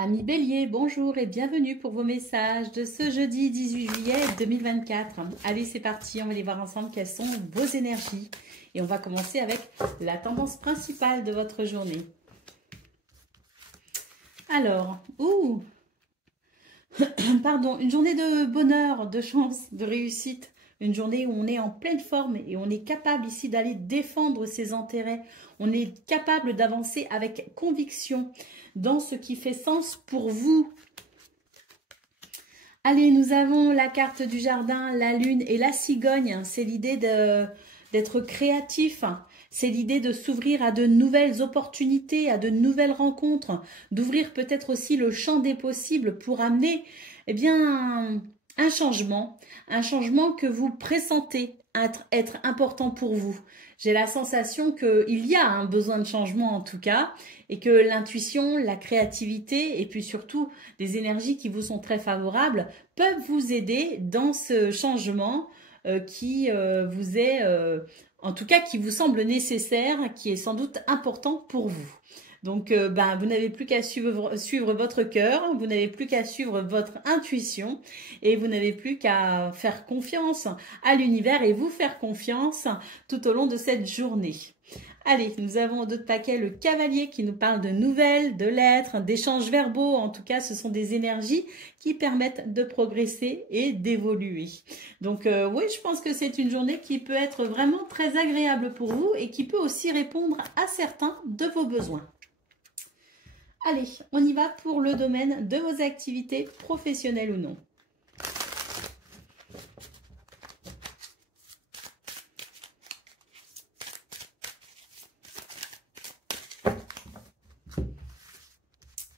Amis Bélier, bonjour et bienvenue pour vos messages de ce jeudi 18 juillet 2024. Allez, c'est parti, on va aller voir ensemble quelles sont vos énergies. Et on va commencer avec la tendance principale de votre journée. Alors, pardon, une journée de bonheur, de chance, de réussite. Une journée où on est en pleine forme et on est capable ici d'aller défendre ses intérêts. On est capable d'avancer avec conviction dans ce qui fait sens pour vous. Allez, nous avons la carte du jardin, la lune et la cigogne. C'est l'idée d'être créatif. C'est l'idée de s'ouvrir à de nouvelles opportunités, à de nouvelles rencontres, d'ouvrir peut-être aussi le champ des possibles pour amener, eh bien, un changement que vous pressentez être important pour vous. J'ai la sensation qu'il y a un besoin de changement en tout cas, et que l'intuition, la créativité et puis surtout des énergies qui vous sont très favorables peuvent vous aider dans ce changement qui vous est, en tout cas qui vous semble nécessaire, qui est sans doute important pour vous. Donc, vous n'avez plus qu'à suivre votre cœur, vous n'avez plus qu'à suivre votre intuition et vous n'avez plus qu'à faire confiance à l'univers et vous faire confiance tout au long de cette journée. Allez, nous avons d'autres paquets, le cavalier qui nous parle de nouvelles, de lettres, d'échanges verbaux. En tout cas, ce sont des énergies qui permettent de progresser et d'évoluer. Donc oui, je pense que c'est une journée qui peut être vraiment très agréable pour vous et qui peut aussi répondre à certains de vos besoins. Allez, on y va pour le domaine de vos activités professionnelles ou non.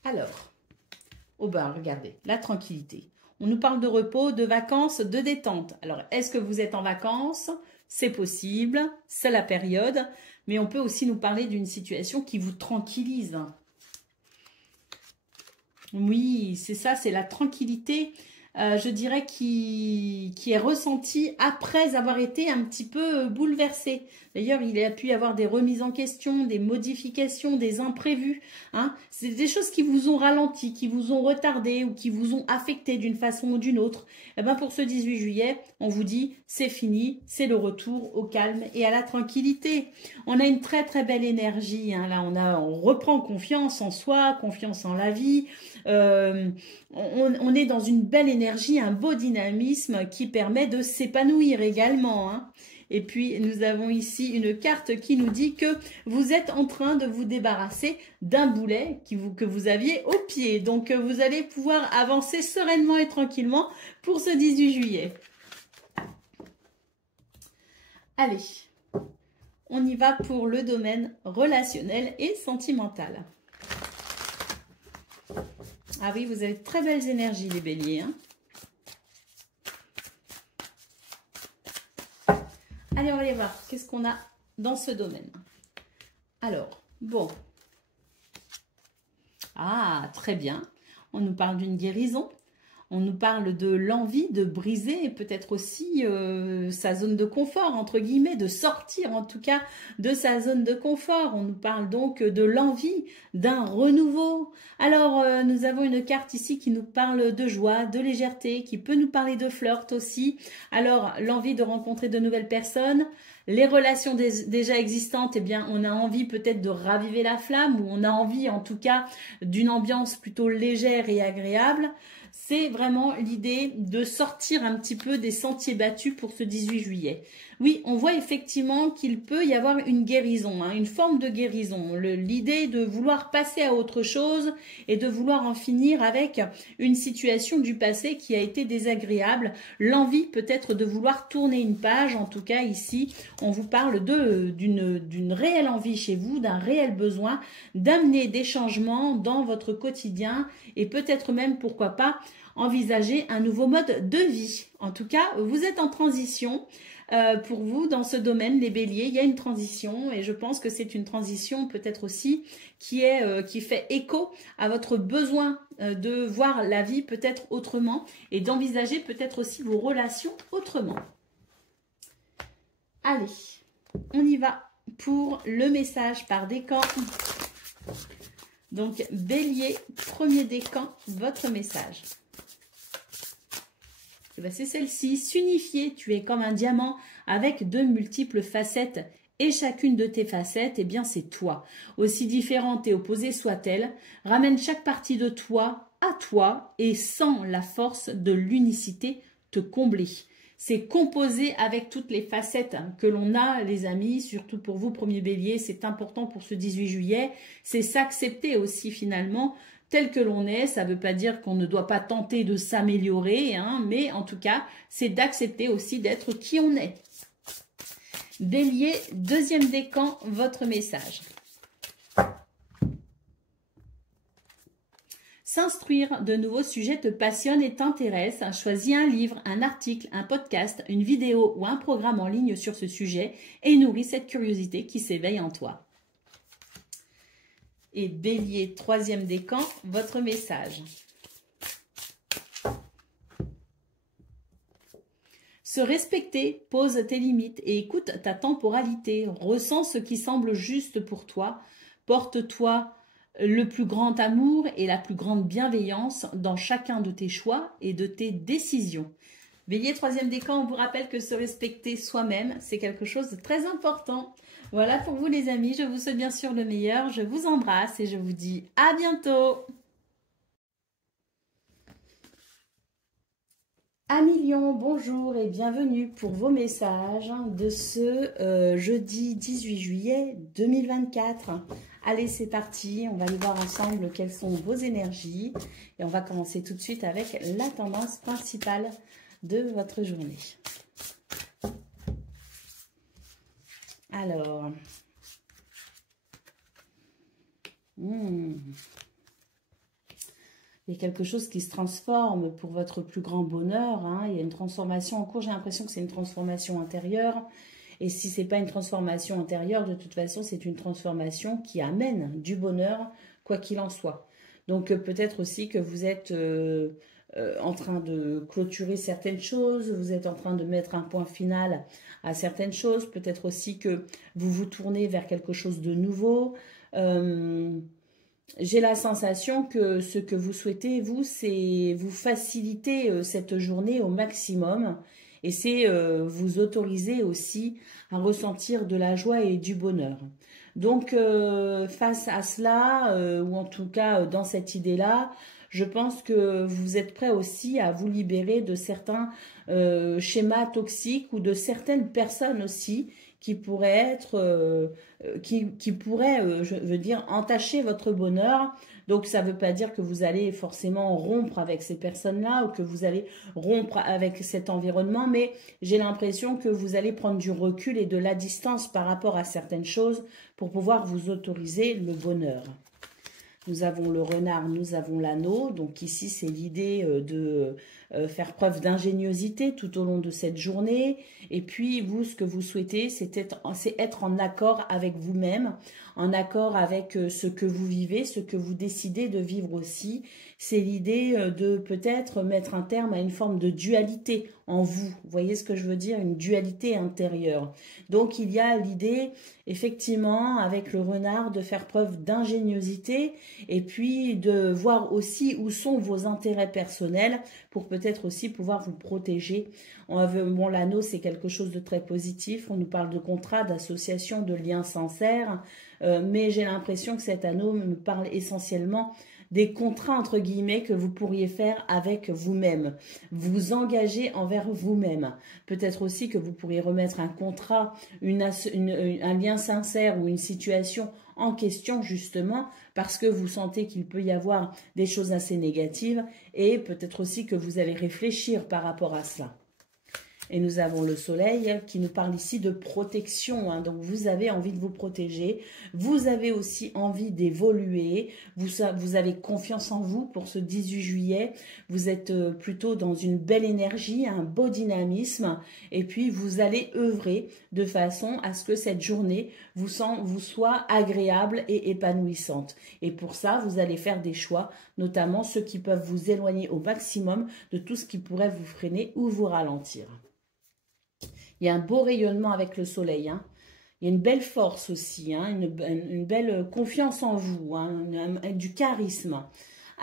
Alors, regardez, la tranquillité. On nous parle de repos, de vacances, de détente. Alors, est-ce que vous êtes en vacances? C'est possible, c'est la période, mais on peut aussi nous parler d'une situation qui vous tranquillise. Oui, c'est ça, c'est la tranquillité, je dirais, qui est ressentie après avoir été un petit peu bouleversé. D'ailleurs, il a pu y avoir des remises en question, des modifications, des imprévus. Hein. C'est des choses qui vous ont ralenti, qui vous ont retardé ou qui vous ont affecté d'une façon ou d'une autre. Et bien, pour ce 18 juillet, on vous dit, c'est fini, c'est le retour au calme et à la tranquillité. On a une très très belle énergie. Hein. Là, on reprend confiance en soi, confiance en la vie. On est dans une belle énergie, un beau dynamisme qui permet de s'épanouir également. Hein. Et puis, nous avons ici une carte qui nous dit que vous êtes en train de vous débarrasser d'un boulet que vous aviez au pied. Donc, vous allez pouvoir avancer sereinement et tranquillement pour ce 18 juillet. Allez, on y va pour le domaine relationnel et sentimental. Ah oui, vous avez de très belles énergies, les béliers. Hein. Allez, on va aller voir qu'est-ce qu'on a dans ce domaine. Alors, bon. Ah, très bien. On nous parle d'une guérison. On nous parle de l'envie de briser peut-être aussi sa zone de confort, entre guillemets, de sortir en tout cas de sa zone de confort. On nous parle donc de l'envie d'un renouveau. Alors, nous avons une carte ici qui nous parle de joie, de légèreté, qui peut nous parler de flirt aussi. Alors, l'envie de rencontrer de nouvelles personnes. Les relations déjà existantes, eh bien, on a envie peut-être de raviver la flamme ou on a envie en tout cas d'une ambiance plutôt légère et agréable. C'est vraiment l'idée de sortir un petit peu des sentiers battus pour ce 18 juillet. Oui, on voit effectivement qu'il peut y avoir une guérison, hein, une forme de guérison. L'idée de vouloir passer à autre chose et de vouloir en finir avec une situation du passé qui a été désagréable. L'envie peut-être de vouloir tourner une page. En tout cas, ici, on vous parle d'une réelle envie chez vous, d'un réel besoin d'amener des changements dans votre quotidien et peut-être même, pourquoi pas, envisager un nouveau mode de vie. En tout cas, vous êtes en transition. Pour vous, dans ce domaine, les béliers, il y a une transition et je pense que c'est une transition peut-être aussi qui fait écho à votre besoin de voir la vie peut-être autrement et d'envisager peut-être aussi vos relations autrement. Allez, on y va pour le message par décan Donc, Bélier, premier décan, votre message. Eh ben, c'est celle-ci. S'unifier, tu es comme un diamant avec de multiples facettes. Et chacune de tes facettes, eh bien, c'est toi. Aussi différente et opposée soit-elle, ramène chaque partie de toi à toi et sans la force de l'unicité te combler. C'est composer avec toutes les facettes que l'on a, les amis, surtout pour vous, premier Bélier, c'est important pour ce 18 juillet. C'est s'accepter aussi finalement tel que l'on est. Ça ne veut pas dire qu'on ne doit pas tenter de s'améliorer, hein, mais en tout cas, c'est d'accepter aussi d'être qui on est. Bélier, deuxième décan, votre message. S'instruire de nouveaux sujets te passionne et t'intéresse. Choisis un livre, un article, un podcast, une vidéo ou un programme en ligne sur ce sujet et nourris cette curiosité qui s'éveille en toi. Et Bélier, troisième décan, votre message. Se respecter, pose tes limites et écoute ta temporalité. Ressens ce qui semble juste pour toi. Porte-toi le plus grand amour et la plus grande bienveillance dans chacun de tes choix et de tes décisions. Bélier, troisième décan, on vous rappelle que se respecter soi-même, c'est quelque chose de très important. Voilà pour vous les amis, je vous souhaite bien sûr le meilleur. Je vous embrasse et je vous dis à bientôt. Amis Lion, bonjour et bienvenue pour vos messages de ce jeudi 18 juillet 2024. Allez, c'est parti, on va aller voir ensemble quelles sont vos énergies. Et on va commencer tout de suite avec la tendance principale de votre journée. Alors, il y a quelque chose qui se transforme pour votre plus grand bonheur. Hein. Il y a une transformation en cours. J'ai l'impression que c'est une transformation intérieure. Et si ce n'est pas une transformation intérieure, de toute façon, c'est une transformation qui amène du bonheur, quoi qu'il en soit. Donc, peut-être aussi que vous êtes en train de clôturer certaines choses. Vous êtes en train de mettre un point final à certaines choses. Peut-être aussi que vous vous tournez vers quelque chose de nouveau. J'ai la sensation que ce que vous souhaitez, vous, c'est vous faciliter cette journée au maximum et c'est vous autoriser aussi à ressentir de la joie et du bonheur. Donc, face à cela, ou en tout cas dans cette idée-là, je pense que vous êtes prêt aussi à vous libérer de certains schémas toxiques ou de certaines personnes aussi qui pourraient être, qui pourraient, je veux dire, entacher votre bonheur. Donc, ça ne veut pas dire que vous allez forcément rompre avec ces personnes-là ou que vous allez rompre avec cet environnement, mais j'ai l'impression que vous allez prendre du recul et de la distance par rapport à certaines choses pour pouvoir vous autoriser le bonheur. Nous avons le renard, nous avons l'anneau. Donc ici, c'est l'idée de faire preuve d'ingéniosité tout au long de cette journée. Et puis, vous, ce que vous souhaitez, c'est être en accord avec vous-même, en accord avec ce que vous vivez, ce que vous décidez de vivre aussi. C'est l'idée de peut-être mettre un terme à une forme de dualité en vous. Vous voyez ce que je veux dire? Une dualité intérieure. Donc, il y a l'idée, effectivement, avec le renard, de faire preuve d'ingéniosité et puis de voir aussi où sont vos intérêts personnels pour peut-être aussi pouvoir vous protéger. Bon, l'anneau, c'est quelque chose de très positif. On nous parle de contrat, d'association, de liens sincères. Mais j'ai l'impression que cet anneau me parle essentiellement des contrats, entre guillemets, que vous pourriez faire avec vous-même. Vous engager envers vous-même. Peut-être aussi que vous pourriez remettre un contrat, un lien sincère ou une situation en question, justement, parce que vous sentez qu'il peut y avoir des choses assez négatives et peut-être aussi que vous allez réfléchir par rapport à cela. Et nous avons le soleil qui nous parle ici de protection. Hein. Donc, vous avez envie de vous protéger. Vous avez aussi envie d'évoluer. Vous avez confiance en vous pour ce 18 juillet. Vous êtes plutôt dans une belle énergie, un beau dynamisme. Et puis, vous allez œuvrer de façon à ce que cette journée vous soit agréable et épanouissante. Et pour ça, vous allez faire des choix, notamment ceux qui peuvent vous éloigner au maximum de tout ce qui pourrait vous freiner ou vous ralentir. Il y a un beau rayonnement avec le soleil. Hein. Il y a une belle force aussi, hein, une belle confiance en vous, hein, du charisme.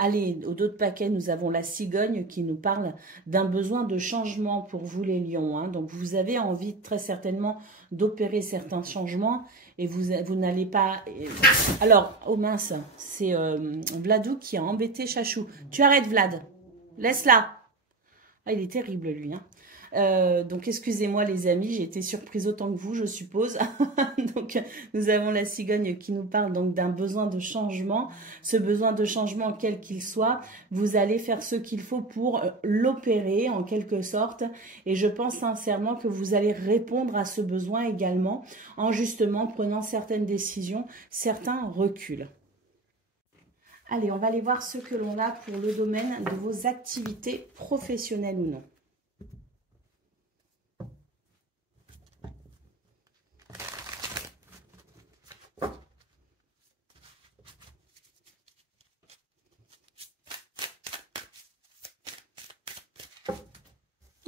Allez, au dos de paquet, nous avons la cigogne qui nous parle d'un besoin de changement pour vous les lions. Hein. Donc, vous avez envie très certainement d'opérer certains changements et vous n'allez pas... Alors, oh mince, c'est Vladou qui a embêté Chachou. Tu arrêtes, Vlad. Laisse-la. Ah, il est terrible, lui. Hein. Donc, excusez-moi les amis, j'ai été surprise autant que vous, je suppose. Donc, nous avons la cigogne qui nous parle donc d'un besoin de changement. Ce besoin de changement, quel qu'il soit, vous allez faire ce qu'il faut pour l'opérer en quelque sorte. Et je pense sincèrement que vous allez répondre à ce besoin également en justement prenant certaines décisions, certains reculs. Allez, on va aller voir ce que l'on a pour le domaine de vos activités professionnelles ou non.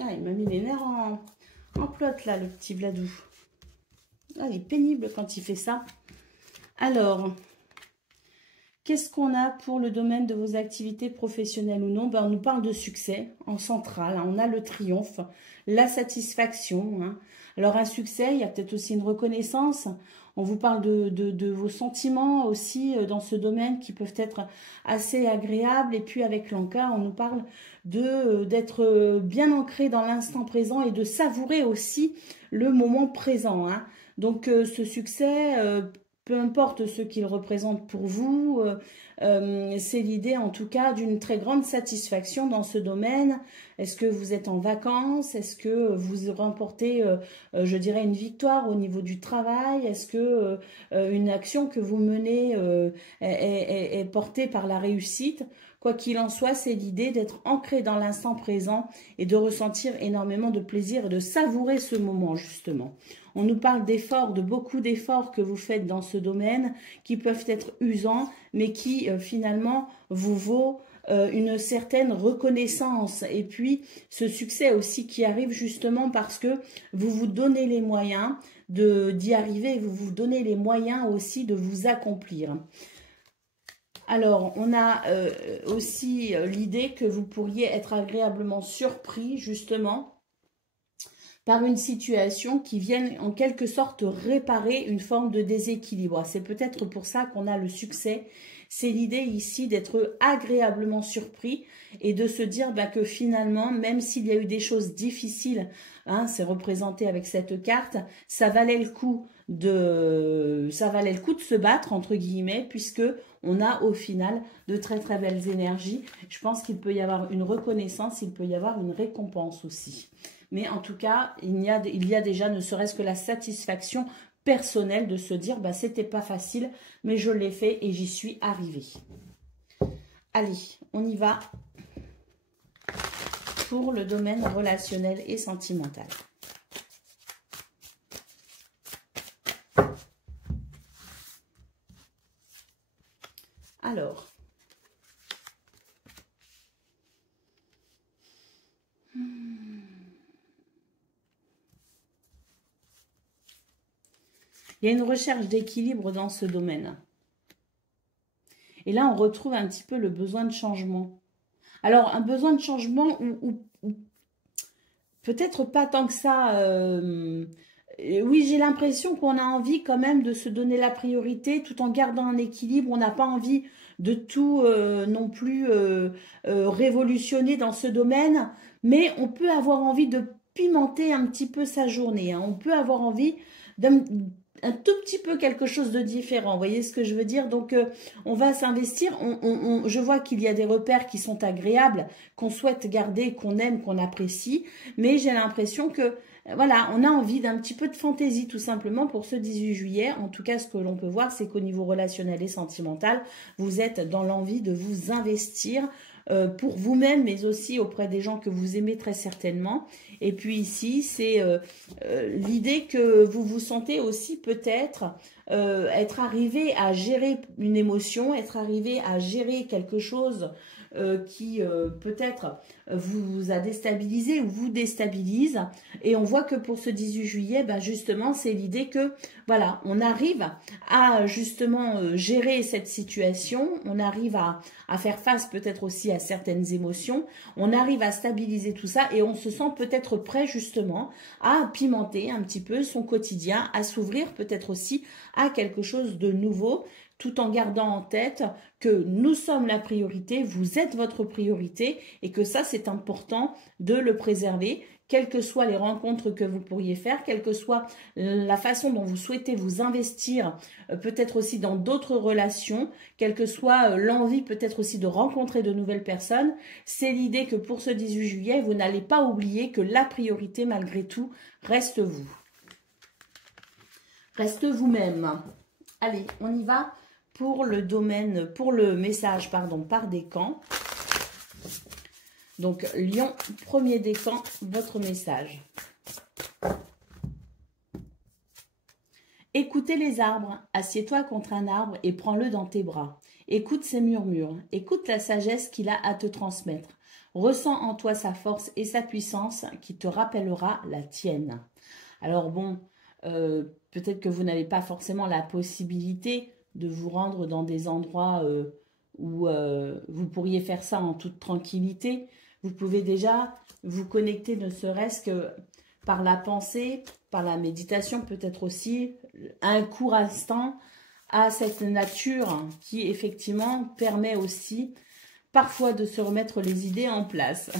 Ah, il m'a mis les nerfs en plot là, le petit Vladou. Ah, il est pénible quand il fait ça. Alors, qu'est-ce qu'on a pour le domaine de vos activités professionnelles ou non? Ben, on nous parle de succès en centrale. Hein. On a le triomphe, la satisfaction. Hein. Alors, un succès, il y a peut-être aussi une reconnaissance. On vous parle de vos sentiments aussi dans ce domaine qui peuvent être assez agréables. Et puis, avec l'encart, on nous parle d'être bien ancré dans l'instant présent et de savourer aussi le moment présent. Hein. Donc, ce succès... peu importe ce qu'il représente pour vous, c'est l'idée en tout cas d'une très grande satisfaction dans ce domaine. Est-ce que vous êtes en vacances? Est-ce que vous remportez, je dirais, une victoire au niveau du travail? Est-ce que une action que vous menez est portée par la réussite? Quoi qu'il en soit, c'est l'idée d'être ancré dans l'instant présent et de ressentir énormément de plaisir et de savourer ce moment justement. On nous parle d'efforts, de beaucoup d'efforts que vous faites dans ce domaine qui peuvent être usants, mais qui finalement vous vaut une certaine reconnaissance. Et puis, ce succès aussi qui arrive justement parce que vous vous donnez les moyens d'y arriver, vous vous donnez les moyens aussi de vous accomplir. Alors, on a aussi l'idée que vous pourriez être agréablement surpris justement par une situation qui vienne en quelque sorte réparer une forme de déséquilibre. C'est peut-être pour ça qu'on a le succès. C'est l'idée ici d'être agréablement surpris et de se dire que finalement, même s'il y a eu des choses difficiles, hein, c'est représenté avec cette carte, ça valait le coup de se battre, entre guillemets, puisque on a au final de très très belles énergies. Je pense qu'il peut y avoir une reconnaissance, il peut y avoir une récompense aussi. Mais en tout cas, il y a déjà ne serait-ce que la satisfaction personnelle de se dire c'était pas facile, mais je l'ai fait et j'y suis arrivée. Allez, on y va pour le domaine relationnel et sentimental. Alors, il y a une recherche d'équilibre dans ce domaine. Et là, on retrouve un petit peu le besoin de changement. Alors, un besoin de changement ou peut-être pas tant que ça. Oui, j'ai l'impression qu'on a envie quand même de se donner la priorité tout en gardant un équilibre. On n'a pas envie de tout non plus révolutionner dans ce domaine. Mais on peut avoir envie de pimenter un petit peu sa journée. Hein. On peut avoir envie un tout petit peu quelque chose de différent, vous voyez ce que je veux dire? Donc, on va s'investir, je vois qu'il y a des repères qui sont agréables, qu'on souhaite garder, qu'on aime, qu'on apprécie, mais j'ai l'impression que, voilà, on a envie d'un petit peu de fantaisie tout simplement pour ce 18 juillet. En tout cas, ce que l'on peut voir, c'est qu'au niveau relationnel et sentimental, vous êtes dans l'envie de vous investir pour vous-même, mais aussi auprès des gens que vous aimez très certainement. Et puis ici, c'est l'idée que vous vous sentez aussi peut-être être arrivé à gérer une émotion, être arrivé à gérer quelque chose qui peut-être vous a déstabilisé ou vous déstabilise. Et on voit que pour ce 18 juillet, ben justement, c'est l'idée que voilà, on arrive à justement gérer cette situation, on arrive à faire face peut-être aussi à certaines émotions, on arrive à stabiliser tout ça et on se sent peut-être prêt justement à pimenter un petit peu son quotidien, à s'ouvrir peut-être aussi à quelque chose de nouveau, tout en gardant en tête que nous sommes la priorité, vous êtes votre priorité et que ça c'est important de le préserver, quelles que soient les rencontres que vous pourriez faire, quelle que soit la façon dont vous souhaitez vous investir, peut-être aussi dans d'autres relations, quelle que soit l'envie peut-être aussi de rencontrer de nouvelles personnes, c'est l'idée que pour ce 18 juillet, vous n'allez pas oublier que la priorité malgré tout reste vous. Reste vous-même. Allez, on y va pour le domaine, pour le message, pardon, par décan. Donc, Lion, premier décan, votre message. Écoutez les arbres, assieds-toi contre un arbre et prends-le dans tes bras. Écoute ses murmures, écoute la sagesse qu'il a à te transmettre. Ressens en toi sa force et sa puissance qui te rappellera la tienne. Alors bon, peut-être que vous n'avez pas forcément la possibilité de vous rendre dans des endroits où vous pourriez faire ça en toute tranquillité. Vous pouvez déjà vous connecter ne serait-ce que par la pensée, par la méditation, peut-être aussi un court instant à cette nature qui effectivement permet aussi parfois de se remettre les idées en place.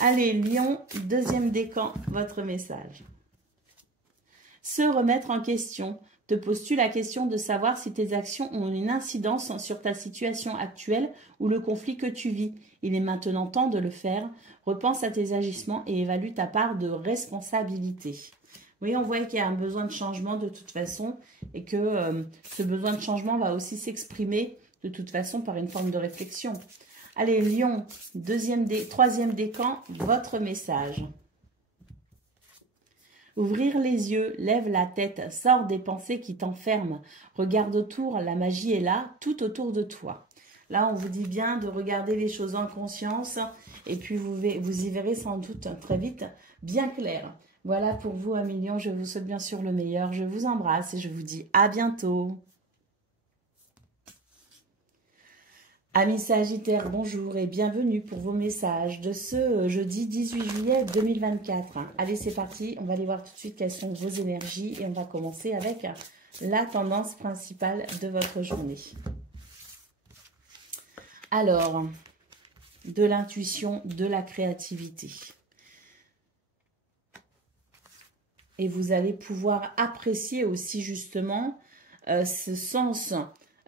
Allez, Lion, deuxième décan, votre message. Se remettre en question. Te poses-tu la question de savoir si tes actions ont une incidence sur ta situation actuelle ou le conflit que tu vis? Il est maintenant temps de le faire. Repense à tes agissements et évalue ta part de responsabilité. Oui, on voit qu'il y a un besoin de changement de toute façon et que ce besoin de changement va aussi s'exprimer de toute façon par une forme de réflexion. Allez, Lion, troisième décan, votre message. Ouvrir les yeux, lève la tête, sors des pensées qui t'enferment. Regarde autour, la magie est là, tout autour de toi. Là, on vous dit bien de regarder les choses en conscience et puis vous y verrez sans doute très vite bien clair. Voilà pour vous, Amis Lion, je vous souhaite bien sûr le meilleur. Je vous embrasse et je vous dis à bientôt. Amis Sagittaires, bonjour et bienvenue pour vos messages de ce jeudi 18 juillet 2024. Allez, c'est parti, on va aller voir tout de suite quelles sont vos énergies et on va commencer avec la tendance principale de votre journée. Alors, de l'intuition, de la créativité. Et vous allez pouvoir apprécier aussi justement ce sens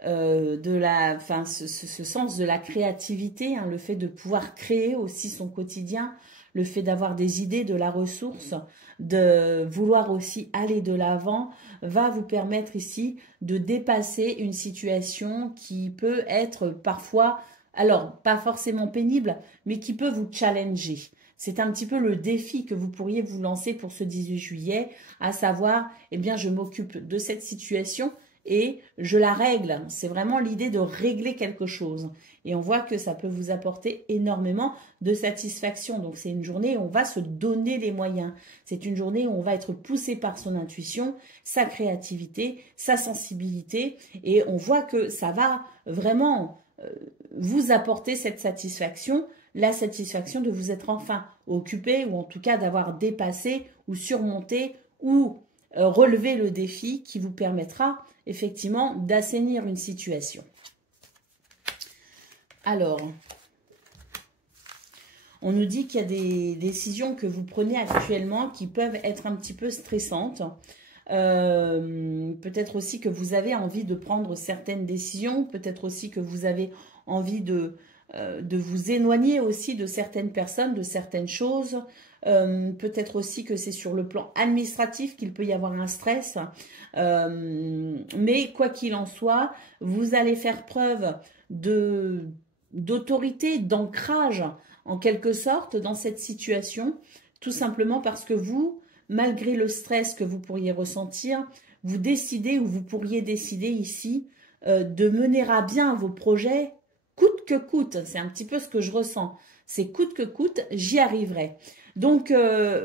ce sens de la créativité, hein, le fait de pouvoir créer aussi son quotidien, le fait d'avoir des idées, de la ressource, de vouloir aussi aller de l'avant, va vous permettre ici de dépasser une situation qui peut être parfois, alors pas forcément pénible, mais qui peut vous challenger. C'est un petit peu le défi que vous pourriez vous lancer pour ce 18 juillet, à savoir, eh bien, je m'occupe de cette situation et je la règle. C'est vraiment l'idée de régler quelque chose. Et on voit que ça peut vous apporter énormément de satisfaction. Donc, c'est une journée où on va se donner les moyens. C'est une journée où on va être poussé par son intuition, sa créativité, sa sensibilité. Et on voit que ça va vraiment vous apporter cette satisfaction, la satisfaction de vous être enfin occupé ou en tout cas d'avoir dépassé ou surmonté ou relevé le défi qui vous permettra effectivement d'assainir une situation. Alors, on nous dit qu'il y a des décisions que vous prenez actuellement qui peuvent être un petit peu stressantes. Peut-être aussi que vous avez envie de prendre certaines décisions, peut-être aussi que vous avez envie de vous éloigner aussi de certaines personnes, de certaines choses. Peut-être aussi que c'est sur le plan administratif qu'il peut y avoir un stress. Mais quoi qu'il en soit, vous allez faire preuve de d'autorité, d'ancrage, en quelque sorte, dans cette situation, tout simplement parce que vous, malgré le stress que vous pourriez ressentir, vous décidez ou vous pourriez décider ici de mener à bien vos projets coûte que coûte. C'est un petit peu ce que je ressens. C'est coûte que coûte, j'y arriverai. Donc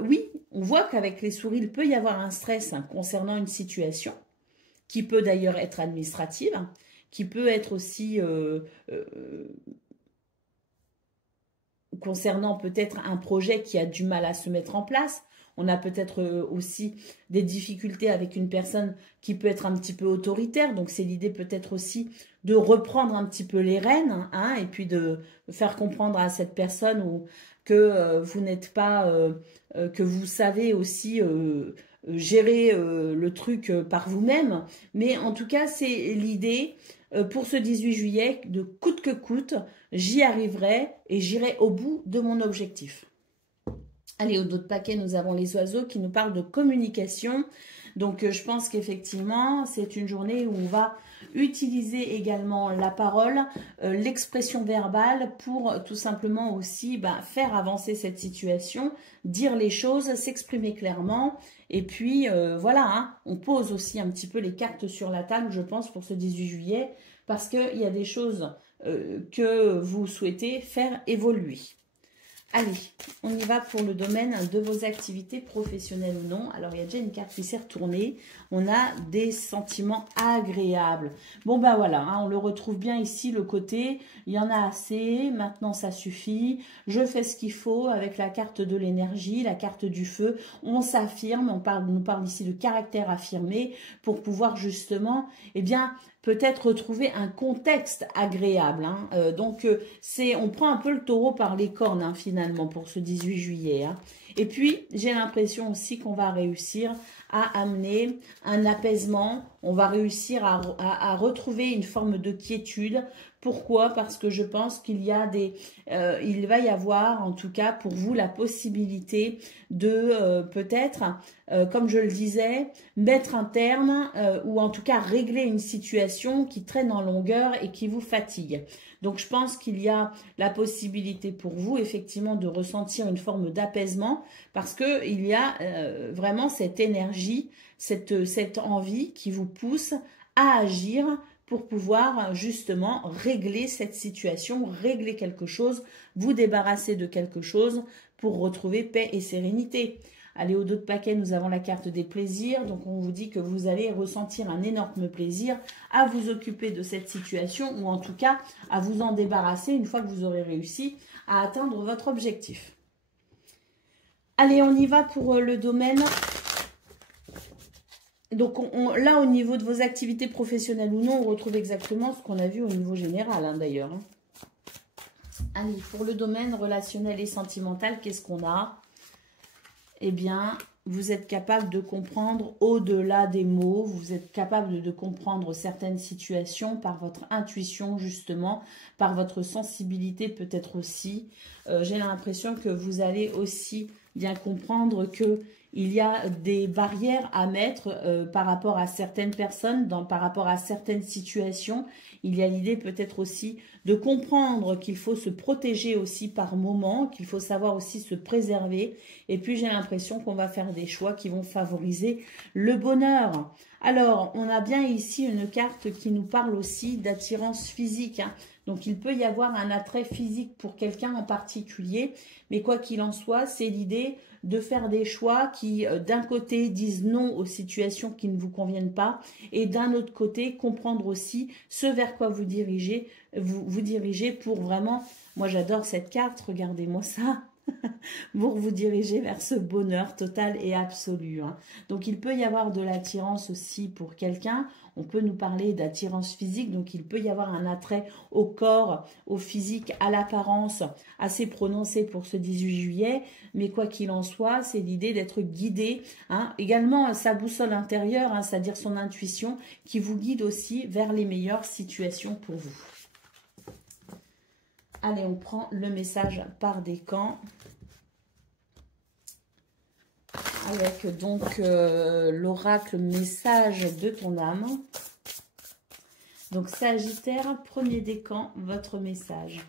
oui, on voit qu'avec les souris, il peut y avoir un stress concernant une situation qui peut d'ailleurs être administrative, qui peut être aussi concernant peut-être un projet qui a du mal à se mettre en place. On a peut-être aussi des difficultés avec une personne qui peut être un petit peu autoritaire. Donc, c'est l'idée peut-être aussi de reprendre un petit peu les rênes hein, et puis de faire comprendre à cette personne que vous n'êtes pas, que vous savez aussi gérer le truc par vous-même. Mais en tout cas, c'est l'idée pour ce 18 juillet de coûte que coûte, j'y arriverai et j'irai au bout de mon objectif. Allez, au dos de paquet, nous avons les oiseaux qui nous parlent de communication. Donc, je pense qu'effectivement, c'est une journée où on va utiliser également la parole, l'expression verbale pour tout simplement aussi faire avancer cette situation, dire les choses, s'exprimer clairement. Et puis, voilà, hein, on pose aussi un petit peu les cartes sur la table, je pense, pour ce 18 juillet, parce qu'il y a des choses que vous souhaitez faire évoluer. Allez, on y va pour le domaine de vos activités professionnelles ou non. Alors, il y a déjà une carte qui s'est retournée. On a des sentiments agréables. Bon, ben voilà, hein, on le retrouve bien ici, le côté. Il y en a assez, maintenant ça suffit. Je fais ce qu'il faut avec la carte de l'énergie, la carte du feu. On s'affirme, nous parle ici de caractère affirmé pour pouvoir justement, eh bien, peut-être retrouver un contexte agréable. Hein. On prend un peu le taureau par les cornes hein, finalement pour ce 18 juillet. Hein. Et puis, j'ai l'impression aussi qu'on va réussir à amener un apaisement. On va réussir à retrouver une forme de quiétude. Pourquoi? Parce que je pense qu'il y a il va y avoir en tout cas pour vous la possibilité de peut-être, comme je le disais, mettre un terme ou en tout cas régler une situation qui traîne en longueur et qui vous fatigue. Donc je pense qu'il y a la possibilité pour vous effectivement de ressentir une forme d'apaisement parce que il y a vraiment cette énergie, cette envie qui vous pousse à agir pour pouvoir justement régler cette situation, régler quelque chose, vous débarrasser de quelque chose pour retrouver paix et sérénité. Allez, au dos de paquet, nous avons la carte des plaisirs. Donc, on vous dit que vous allez ressentir un énorme plaisir à vous occuper de cette situation ou en tout cas à vous en débarrasser une fois que vous aurez réussi à atteindre votre objectif. Allez, on y va pour le domaine. Donc, là, au niveau de vos activités professionnelles ou non, on retrouve exactement ce qu'on a vu au niveau général, hein, d'ailleurs. Allez, pour le domaine relationnel et sentimental, qu'est-ce qu'on a? Eh bien, vous êtes capable de comprendre au-delà des mots, vous êtes capable de comprendre certaines situations par votre intuition, justement, par votre sensibilité peut-être aussi. J'ai l'impression que vous allez aussi bien comprendre que il y a des barrières à mettre par rapport à certaines personnes, par rapport à certaines situations. Il y a l'idée peut-être aussi de comprendre qu'il faut se protéger aussi par moment, qu'il faut savoir aussi se préserver. Et puis j'ai l'impression qu'on va faire des choix qui vont favoriser le bonheur. Alors, on a bien ici une carte qui nous parle aussi d'attirance physique. Hein. Donc, il peut y avoir un attrait physique pour quelqu'un en particulier. Mais quoi qu'il en soit, c'est l'idée de faire des choix qui, d'un côté, disent non aux situations qui ne vous conviennent pas. Et d'un autre côté, comprendre aussi ce vers quoi vous dirigez pour vraiment... Moi, j'adore cette carte. Regardez-moi ça. Pour vous diriger vers ce bonheur total et absolu. Hein. Donc, il peut y avoir de l'attirance aussi pour quelqu'un. On peut nous parler d'attirance physique. Donc, il peut y avoir un attrait au corps, au physique, à l'apparence assez prononcé pour ce 18 juillet. Mais quoi qu'il en soit, c'est l'idée d'être guidé. Hein. Également, sa boussole intérieure, hein, c'est-à-dire son intuition, qui vous guide aussi vers les meilleures situations pour vous. Allez, on prend le message par décan. Avec donc l'oracle message de ton âme. Donc, Sagittaire, premier décan, votre message.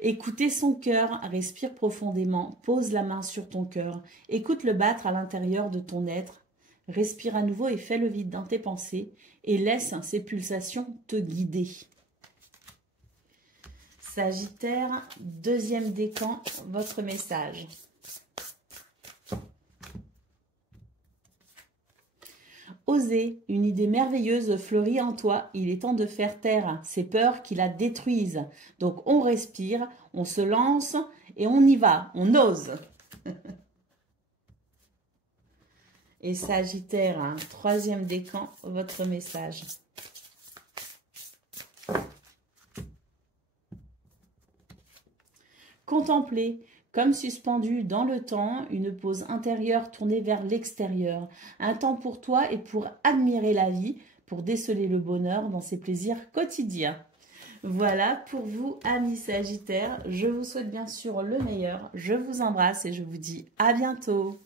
Écoutez son cœur, respire profondément, pose la main sur ton cœur, écoute le battre à l'intérieur de ton être, respire à nouveau et fais le vide dans tes pensées et laisse ces pulsations te guider. Sagittaire, deuxième décan, votre message. Osez, une idée merveilleuse fleurit en toi, il est temps de faire taire ces peurs qui la détruisent. Donc on respire, on se lance et on y va, on ose. Et Sagittaire, hein, troisième décan, votre message. Contemplez, comme suspendu dans le temps, une pause intérieure tournée vers l'extérieur. Un temps pour toi et pour admirer la vie, pour déceler le bonheur dans ses plaisirs quotidiens. Voilà pour vous, amis Sagittaires. Je vous souhaite bien sûr le meilleur. Je vous embrasse et je vous dis à bientôt.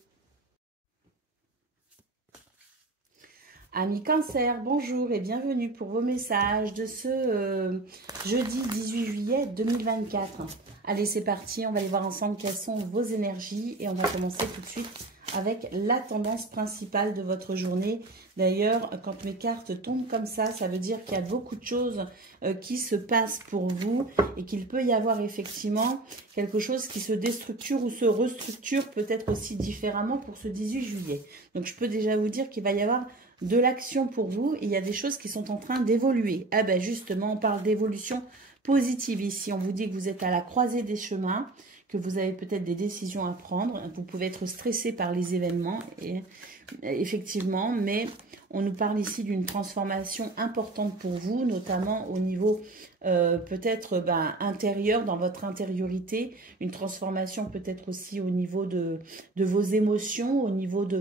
Amis Cancer, bonjour et bienvenue pour vos messages de ce jeudi 18 juillet 2024. Allez, c'est parti, on va aller voir ensemble quelles sont vos énergies et on va commencer tout de suite avec la tendance principale de votre journée. D'ailleurs, quand mes cartes tombent comme ça veut dire qu'il y a beaucoup de choses qui se passent pour vous et qu'il peut y avoir effectivement quelque chose qui se déstructure ou se restructure peut-être aussi différemment pour ce 18 juillet. Donc, je peux déjà vous dire qu'il va y avoir de l'action pour vous et il y a des choses qui sont en train d'évoluer. Ah ben justement, on parle d'évolution positive ici. On vous dit que vous êtes à la croisée des chemins, que vous avez peut-être des décisions à prendre. Vous pouvez être stressé par les événements, et, effectivement, mais on nous parle ici d'une transformation importante pour vous, notamment au niveau peut-être intérieur, dans votre intériorité, une transformation peut-être aussi au niveau de vos émotions, au niveau de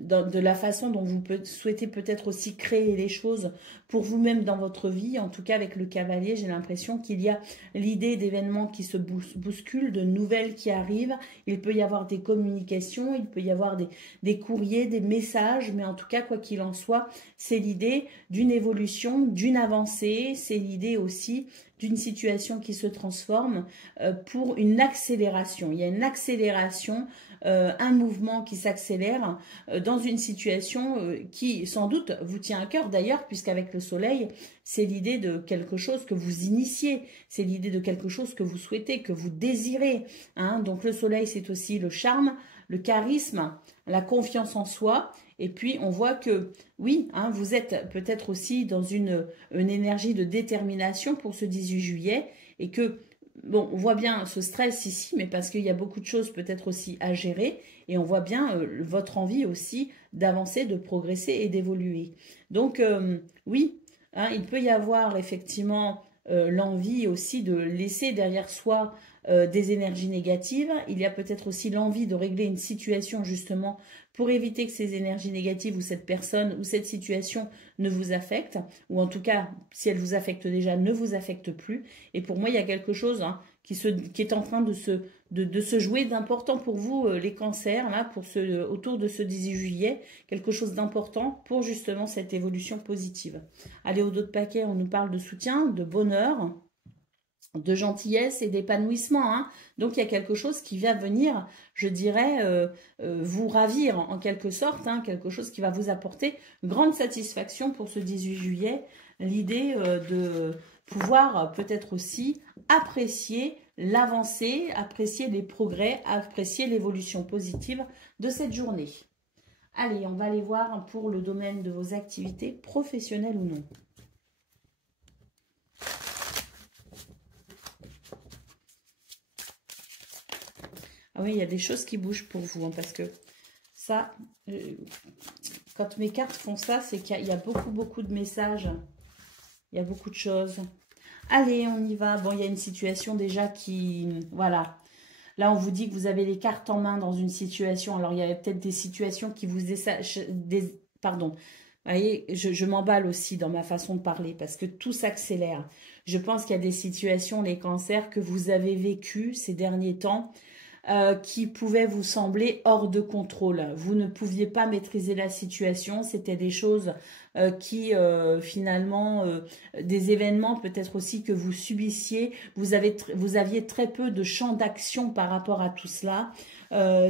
de la façon dont vous souhaitez peut-être aussi créer les choses pour vous-même dans votre vie. En tout cas, avec le cavalier, j'ai l'impression qu'il y a l'idée d'événements qui se bousculent, de nouvelles qui arrivent. Il peut y avoir des communications, il peut y avoir des courriers, des messages, mais en tout cas, quoi qu'il en soit, c'est l'idée d'une évolution, d'une avancée, c'est l'idée aussi d'une situation qui se transforme pour une accélération. Il y a une accélération, un mouvement qui s'accélère dans une situation qui sans doute vous tient à cœur d'ailleurs, puisqu'avec le soleil, c'est l'idée de quelque chose que vous initiez, c'est l'idée de quelque chose que vous souhaitez, que vous désirez. Hein. Donc le soleil, c'est aussi le charme, le charisme, la confiance en soi. Et puis, on voit que, oui, hein, vous êtes peut-être aussi dans une énergie de détermination pour ce 18 juillet et que, bon, on voit bien ce stress ici, mais parce qu'il y a beaucoup de choses peut-être aussi à gérer et on voit bien votre envie aussi d'avancer, de progresser et d'évoluer. Donc, oui, hein, il peut y avoir effectivement l'envie aussi de laisser derrière soi des énergies négatives. Il y a peut-être aussi l'envie de régler une situation justement pour éviter que ces énergies négatives ou cette personne ou cette situation ne vous affecte, ou en tout cas, si elle vous affecte déjà, ne vous affecte plus. Et pour moi, il y a quelque chose hein, qui est en train de se jouer d'important pour vous, les cancers, là, autour de ce 18 juillet, quelque chose d'important pour justement cette évolution positive. Allez, au dos de paquet, on nous parle de soutien, de bonheur, de gentillesse et d'épanouissement. Hein. Donc, il y a quelque chose qui va venir, je dirais, vous ravir en quelque sorte, hein, quelque chose qui va vous apporter grande satisfaction pour ce 18 juillet. L'idée de pouvoir peut-être aussi apprécier l'avancée, apprécier les progrès, apprécier l'évolution positive de cette journée. Allez, on va aller voir pour le domaine de vos activités professionnelles ou non. Ah oui, il y a des choses qui bougent pour vous, hein, parce que ça, quand mes cartes font ça, c'est qu'il y a beaucoup de messages. Il y a beaucoup de choses. Allez, on y va. Bon, il y a une situation déjà qui... Voilà. Là, on vous dit que vous avez les cartes en main dans une situation. Alors, il y avait peut-être des situations qui vous... Pardon. Vous voyez, je m'emballe aussi dans ma façon de parler parce que tout s'accélère. Je pense qu'il y a des situations, les cancers, que vous avez vécues ces derniers temps qui pouvaient vous sembler hors de contrôle. Vous ne pouviez pas maîtriser la situation. C'était des choses finalement, des événements peut-être aussi que vous subissiez. Vous aviez très peu de champ d'action par rapport à tout cela.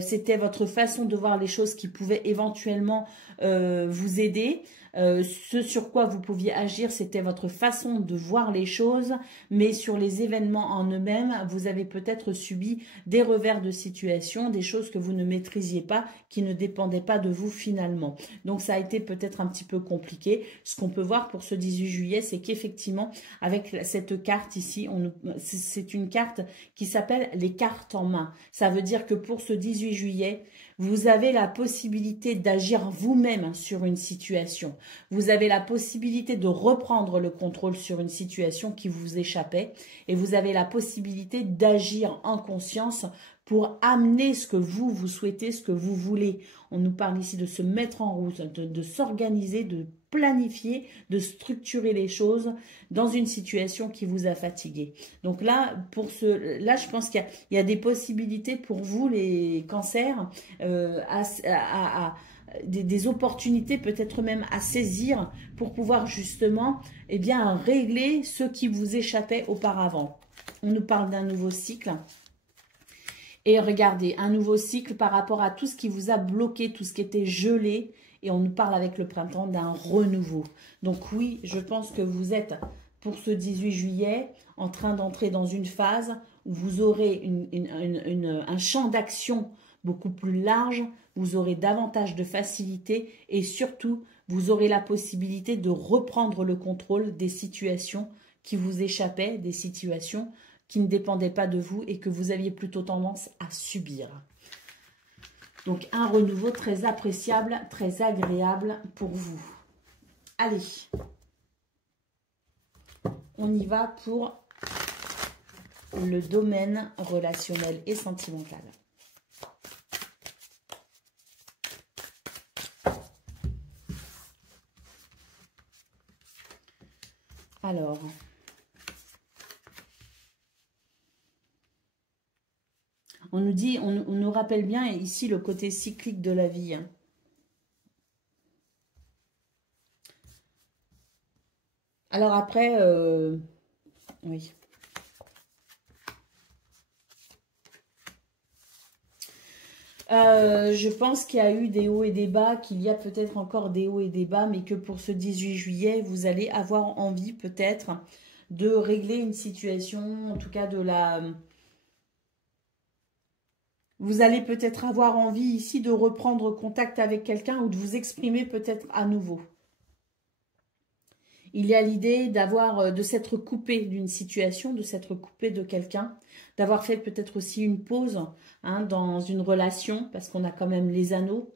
C'était votre façon de voir les choses qui pouvait éventuellement vous aider. Ce sur quoi vous pouviez agir, c'était votre façon de voir les choses, mais sur les événements en eux-mêmes, vous avez peut-être subi des revers de situation, des choses que vous ne maîtrisiez pas, qui ne dépendaient pas de vous finalement. Donc ça a été peut-être un petit peu compliqué. Ce qu'on peut voir pour ce 18 juillet, c'est qu'effectivement, avec cette carte ici, c'est une carte qui s'appelle les cartes en main. Ça veut dire que pour ce 18 juillet, vous avez la possibilité d'agir vous-même sur une situation. Vous avez la possibilité de reprendre le contrôle sur une situation qui vous échappait. Et vous avez la possibilité d'agir en conscience pour amener ce que vous souhaitez, ce que vous voulez. On nous parle ici de se mettre en route, de s'organiser, de planifier, de structurer les choses dans une situation qui vous a fatigué. Donc là, je pense qu'il y a des possibilités pour vous, les cancers, des opportunités peut-être même à saisir pour pouvoir justement régler ce qui vous échappait auparavant. On nous parle d'un nouveau cycle. Et regardez, un nouveau cycle par rapport à tout ce qui vous a bloqué, tout ce qui était gelé. Et on nous parle avec le printemps d'un renouveau. Donc oui, je pense que vous êtes, pour ce 18 juillet, en train d'entrer dans une phase où vous aurez un champ d'action beaucoup plus large, vous aurez davantage de facilité et surtout, vous aurez la possibilité de reprendre le contrôle des situations qui vous échappaient, des situations qui ne dépendaient pas de vous et que vous aviez plutôt tendance à subir. Donc, un renouveau très appréciable, très agréable pour vous. Allez, on y va pour le domaine relationnel et sentimental. Alors, on nous dit, on nous rappelle bien ici le côté cyclique de la vie. Hein. Alors après, oui. Je pense qu'il y a eu des hauts et des bas, qu'il y a peut-être encore des hauts et des bas, mais que pour ce 18 juillet, vous allez avoir envie peut-être de régler une situation, en tout cas vous allez peut-être avoir envie ici de reprendre contact avec quelqu'un ou de vous exprimer peut-être à nouveau. Il y a l'idée de s'être coupé d'une situation, de s'être coupé de quelqu'un, d'avoir fait peut-être aussi une pause dans une relation, parce qu'on a quand même les anneaux.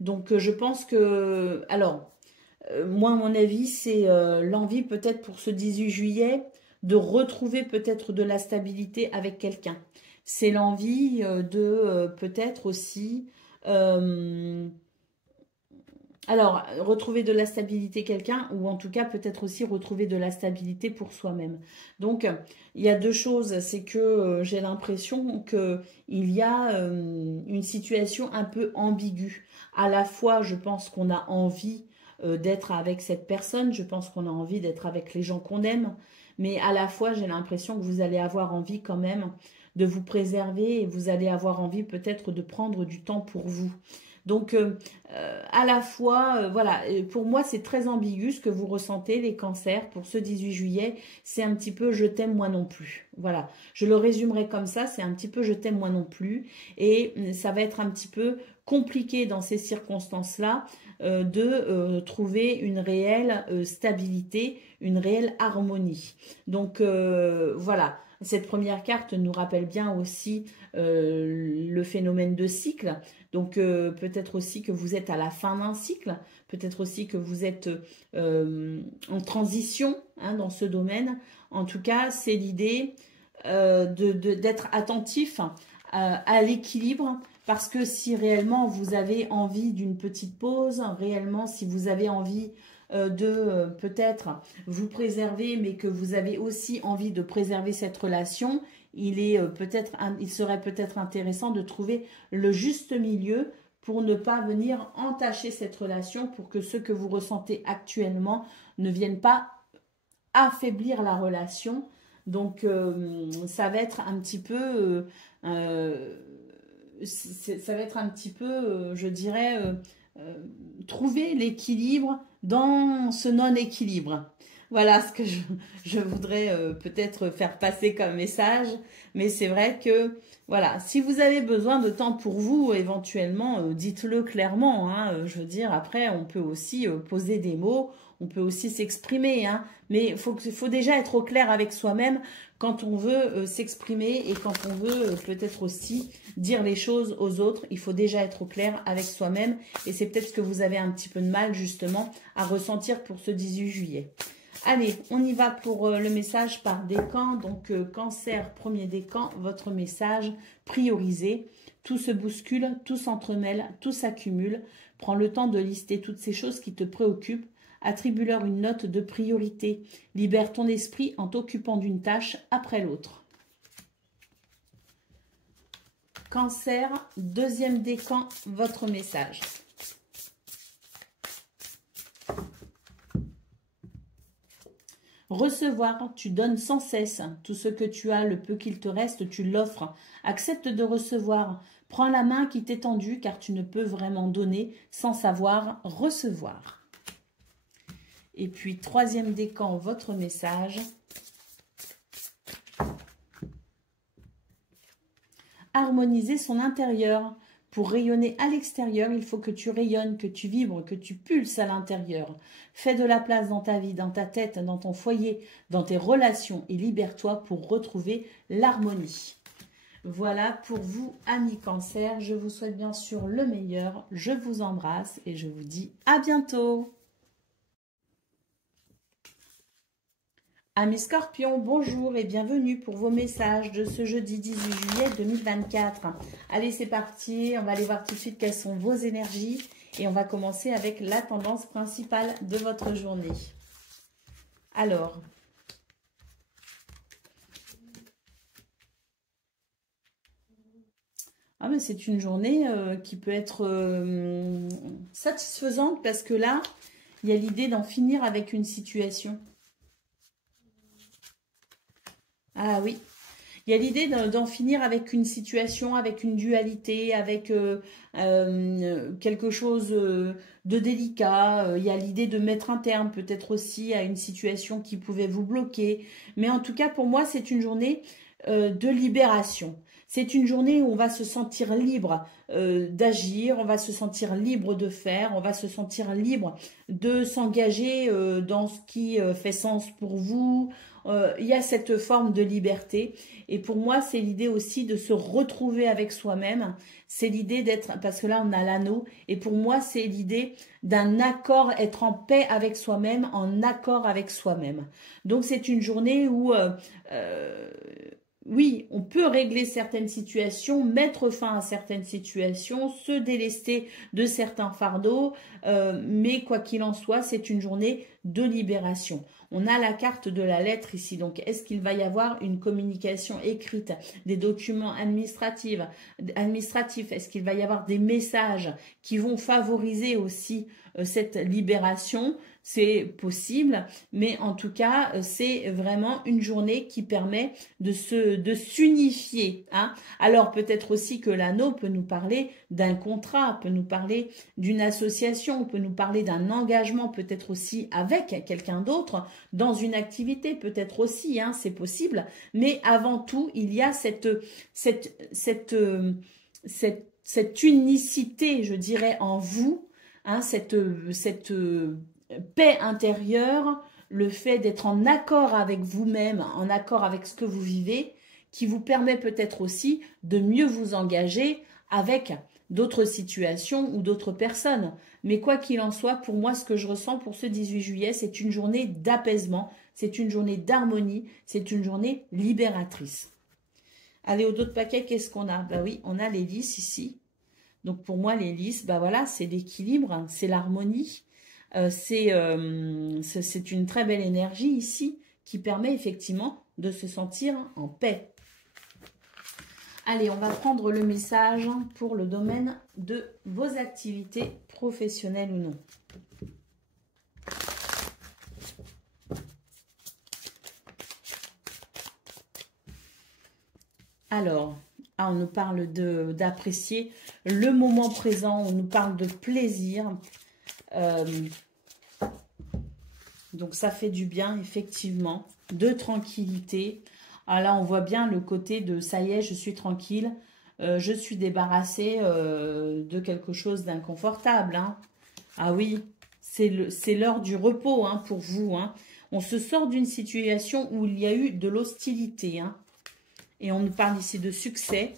Donc, je pense que... Alors, moi, à mon avis, c'est l'envie peut-être pour ce 18 juillet de retrouver peut-être de la stabilité avec quelqu'un. C'est l'envie de peut-être aussi... alors, retrouver de la stabilité quelqu'un ou en tout cas peut-être aussi retrouver de la stabilité pour soi-même. Donc, il y a deux choses. C'est que j'ai l'impression qu'il y a une situation un peu ambiguë. À la fois, je pense qu'on a envie d'être avec cette personne. Je pense qu'on a envie d'être avec les gens qu'on aime. Mais à la fois, j'ai l'impression que vous allez avoir envie quand même de vous préserver et vous allez avoir envie peut-être de prendre du temps pour vous. Donc, à la fois, voilà, pour moi, c'est très ambigu ce que vous ressentez, les cancers, pour ce 18 juillet. C'est un petit peu « je t'aime, moi non plus ». Voilà, je le résumerai comme ça, c'est un petit peu « je t'aime, moi non plus ». Et ça va être un petit peu compliqué dans ces circonstances-là de trouver une réelle stabilité, une réelle harmonie. Donc, voilà. Cette première carte nous rappelle bien aussi le phénomène de cycle. Donc, peut-être aussi que vous êtes à la fin d'un cycle. Peut-être aussi que vous êtes en transition dans ce domaine. En tout cas, c'est l'idée d'être attentif à l'équilibre. Parce que si réellement vous avez envie d'une petite pause, réellement si vous avez envie de peut-être vous préserver, mais que vous avez aussi envie de préserver cette relation, il serait peut-être intéressant de trouver le juste milieu pour ne pas venir entacher cette relation, pour que ce que vous ressentez actuellement ne vienne pas affaiblir la relation. Donc, ça va être un petit peu, je dirais, trouver l'équilibre dans ce non-équilibre. Voilà ce que je voudrais peut-être faire passer comme message. Mais c'est vrai que, voilà, si vous avez besoin de temps pour vous, éventuellement, dites-le clairement. Hein, je veux dire, après, on peut aussi poser des mots, on peut aussi s'exprimer. Hein, mais il faut déjà être au clair avec soi-même quand on veut s'exprimer et quand on veut peut-être aussi dire les choses aux autres. Il faut déjà être au clair avec soi-même. Et c'est peut-être ce que vous avez un petit peu de mal, justement, à ressentir pour ce 18 juillet. Allez, on y va pour le message par décan. Donc, Cancer, premier décan, votre message priorisé. Tout se bouscule, tout s'entremêle, tout s'accumule. Prends le temps de lister toutes ces choses qui te préoccupent. Attribue-leur une note de priorité. Libère ton esprit en t'occupant d'une tâche après l'autre. Cancer, deuxième décan, votre message. Recevoir, tu donnes sans cesse. Tout ce que tu as, le peu qu'il te reste, tu l'offres. Accepte de recevoir. Prends la main qui t'est tendue, car tu ne peux vraiment donner sans savoir recevoir. Et puis, troisième décan, votre message. Harmoniser son intérieur. Pour rayonner à l'extérieur, il faut que tu rayonnes, que tu vibres, que tu pulses à l'intérieur. Fais de la place dans ta vie, dans ta tête, dans ton foyer, dans tes relations et libère-toi pour retrouver l'harmonie. Voilà pour vous, amis Cancer. Je vous souhaite bien sûr le meilleur. Je vous embrasse et je vous dis à bientôt. Amis Scorpions, bonjour et bienvenue pour vos messages de ce jeudi 18 juillet 2024. Allez, c'est parti, on va aller voir tout de suite quelles sont vos énergies et on va commencer avec la tendance principale de votre journée. Alors, mais c'est une journée qui peut être satisfaisante parce que là, il y a l'idée d'en finir avec une situation. Ah oui, il y a l'idée d'en finir avec une situation, avec une dualité, avec quelque chose de délicat. Il y a l'idée de mettre un terme peut-être aussi à une situation qui pouvait vous bloquer. Mais en tout cas, pour moi, c'est une journée de libération. C'est une journée où on va se sentir libre d'agir, on va se sentir libre de faire, on va se sentir libre de s'engager dans ce qui fait sens pour vous. Il y a cette forme de liberté et pour moi c'est l'idée aussi de se retrouver avec soi-même, c'est l'idée d'être, parce que là on a l'anneau et pour moi c'est l'idée d'un accord, être en paix avec soi-même, en accord avec soi-même. Donc c'est une journée où oui, on peut régler certaines situations, mettre fin à certaines situations, se délester de certains fardeaux, mais quoi qu'il en soit, c'est une journée de libération. On a la carte de la lettre ici, donc est-ce qu'il va y avoir une communication écrite, des documents administratifs, est-ce qu'il va y avoir des messages qui vont favoriser aussi cette libération? C'est possible, mais en tout cas, c'est vraiment une journée qui permet de s'unifier. Hein. Alors peut-être aussi que l'anneau peut nous parler d'un contrat, peut nous parler d'une association, peut nous parler d'un engagement, peut-être aussi avec quelqu'un d'autre, dans une activité, peut-être aussi, hein, c'est possible. Mais avant tout, il y a cette unicité, je dirais, en vous, hein, cette paix intérieure, le fait d'être en accord avec vous-même, en accord avec ce que vous vivez, qui vous permet peut-être aussi de mieux vous engager avec d'autres situations ou d'autres personnes. Mais quoi qu'il en soit, pour moi, ce que je ressens pour ce 18 juillet, c'est une journée d'apaisement, c'est une journée d'harmonie, c'est une journée libératrice. Allez, au dos de paquet, qu'est-ce qu'on a? Ben oui, on a les lys ici. Donc pour moi, les lys, ben voilà, c'est l'équilibre, c'est l'harmonie. C'est une très belle énergie ici qui permet effectivement de se sentir en paix. Allez, on va prendre le message pour le domaine de vos activités professionnelles ou non. Alors, on nous parle d'apprécier le moment présent, on nous parle de plaisir. Donc, ça fait du bien, effectivement, de tranquillité. Ah, là, on voit bien le côté de « ça y est, je suis tranquille, je suis débarrassée de quelque chose d'inconfortable. Hein. » Ah oui, c'est l'heure du repos hein, pour vous. Hein. On se sort d'une situation où il y a eu de l'hostilité. Hein. Et on nous parle ici de succès.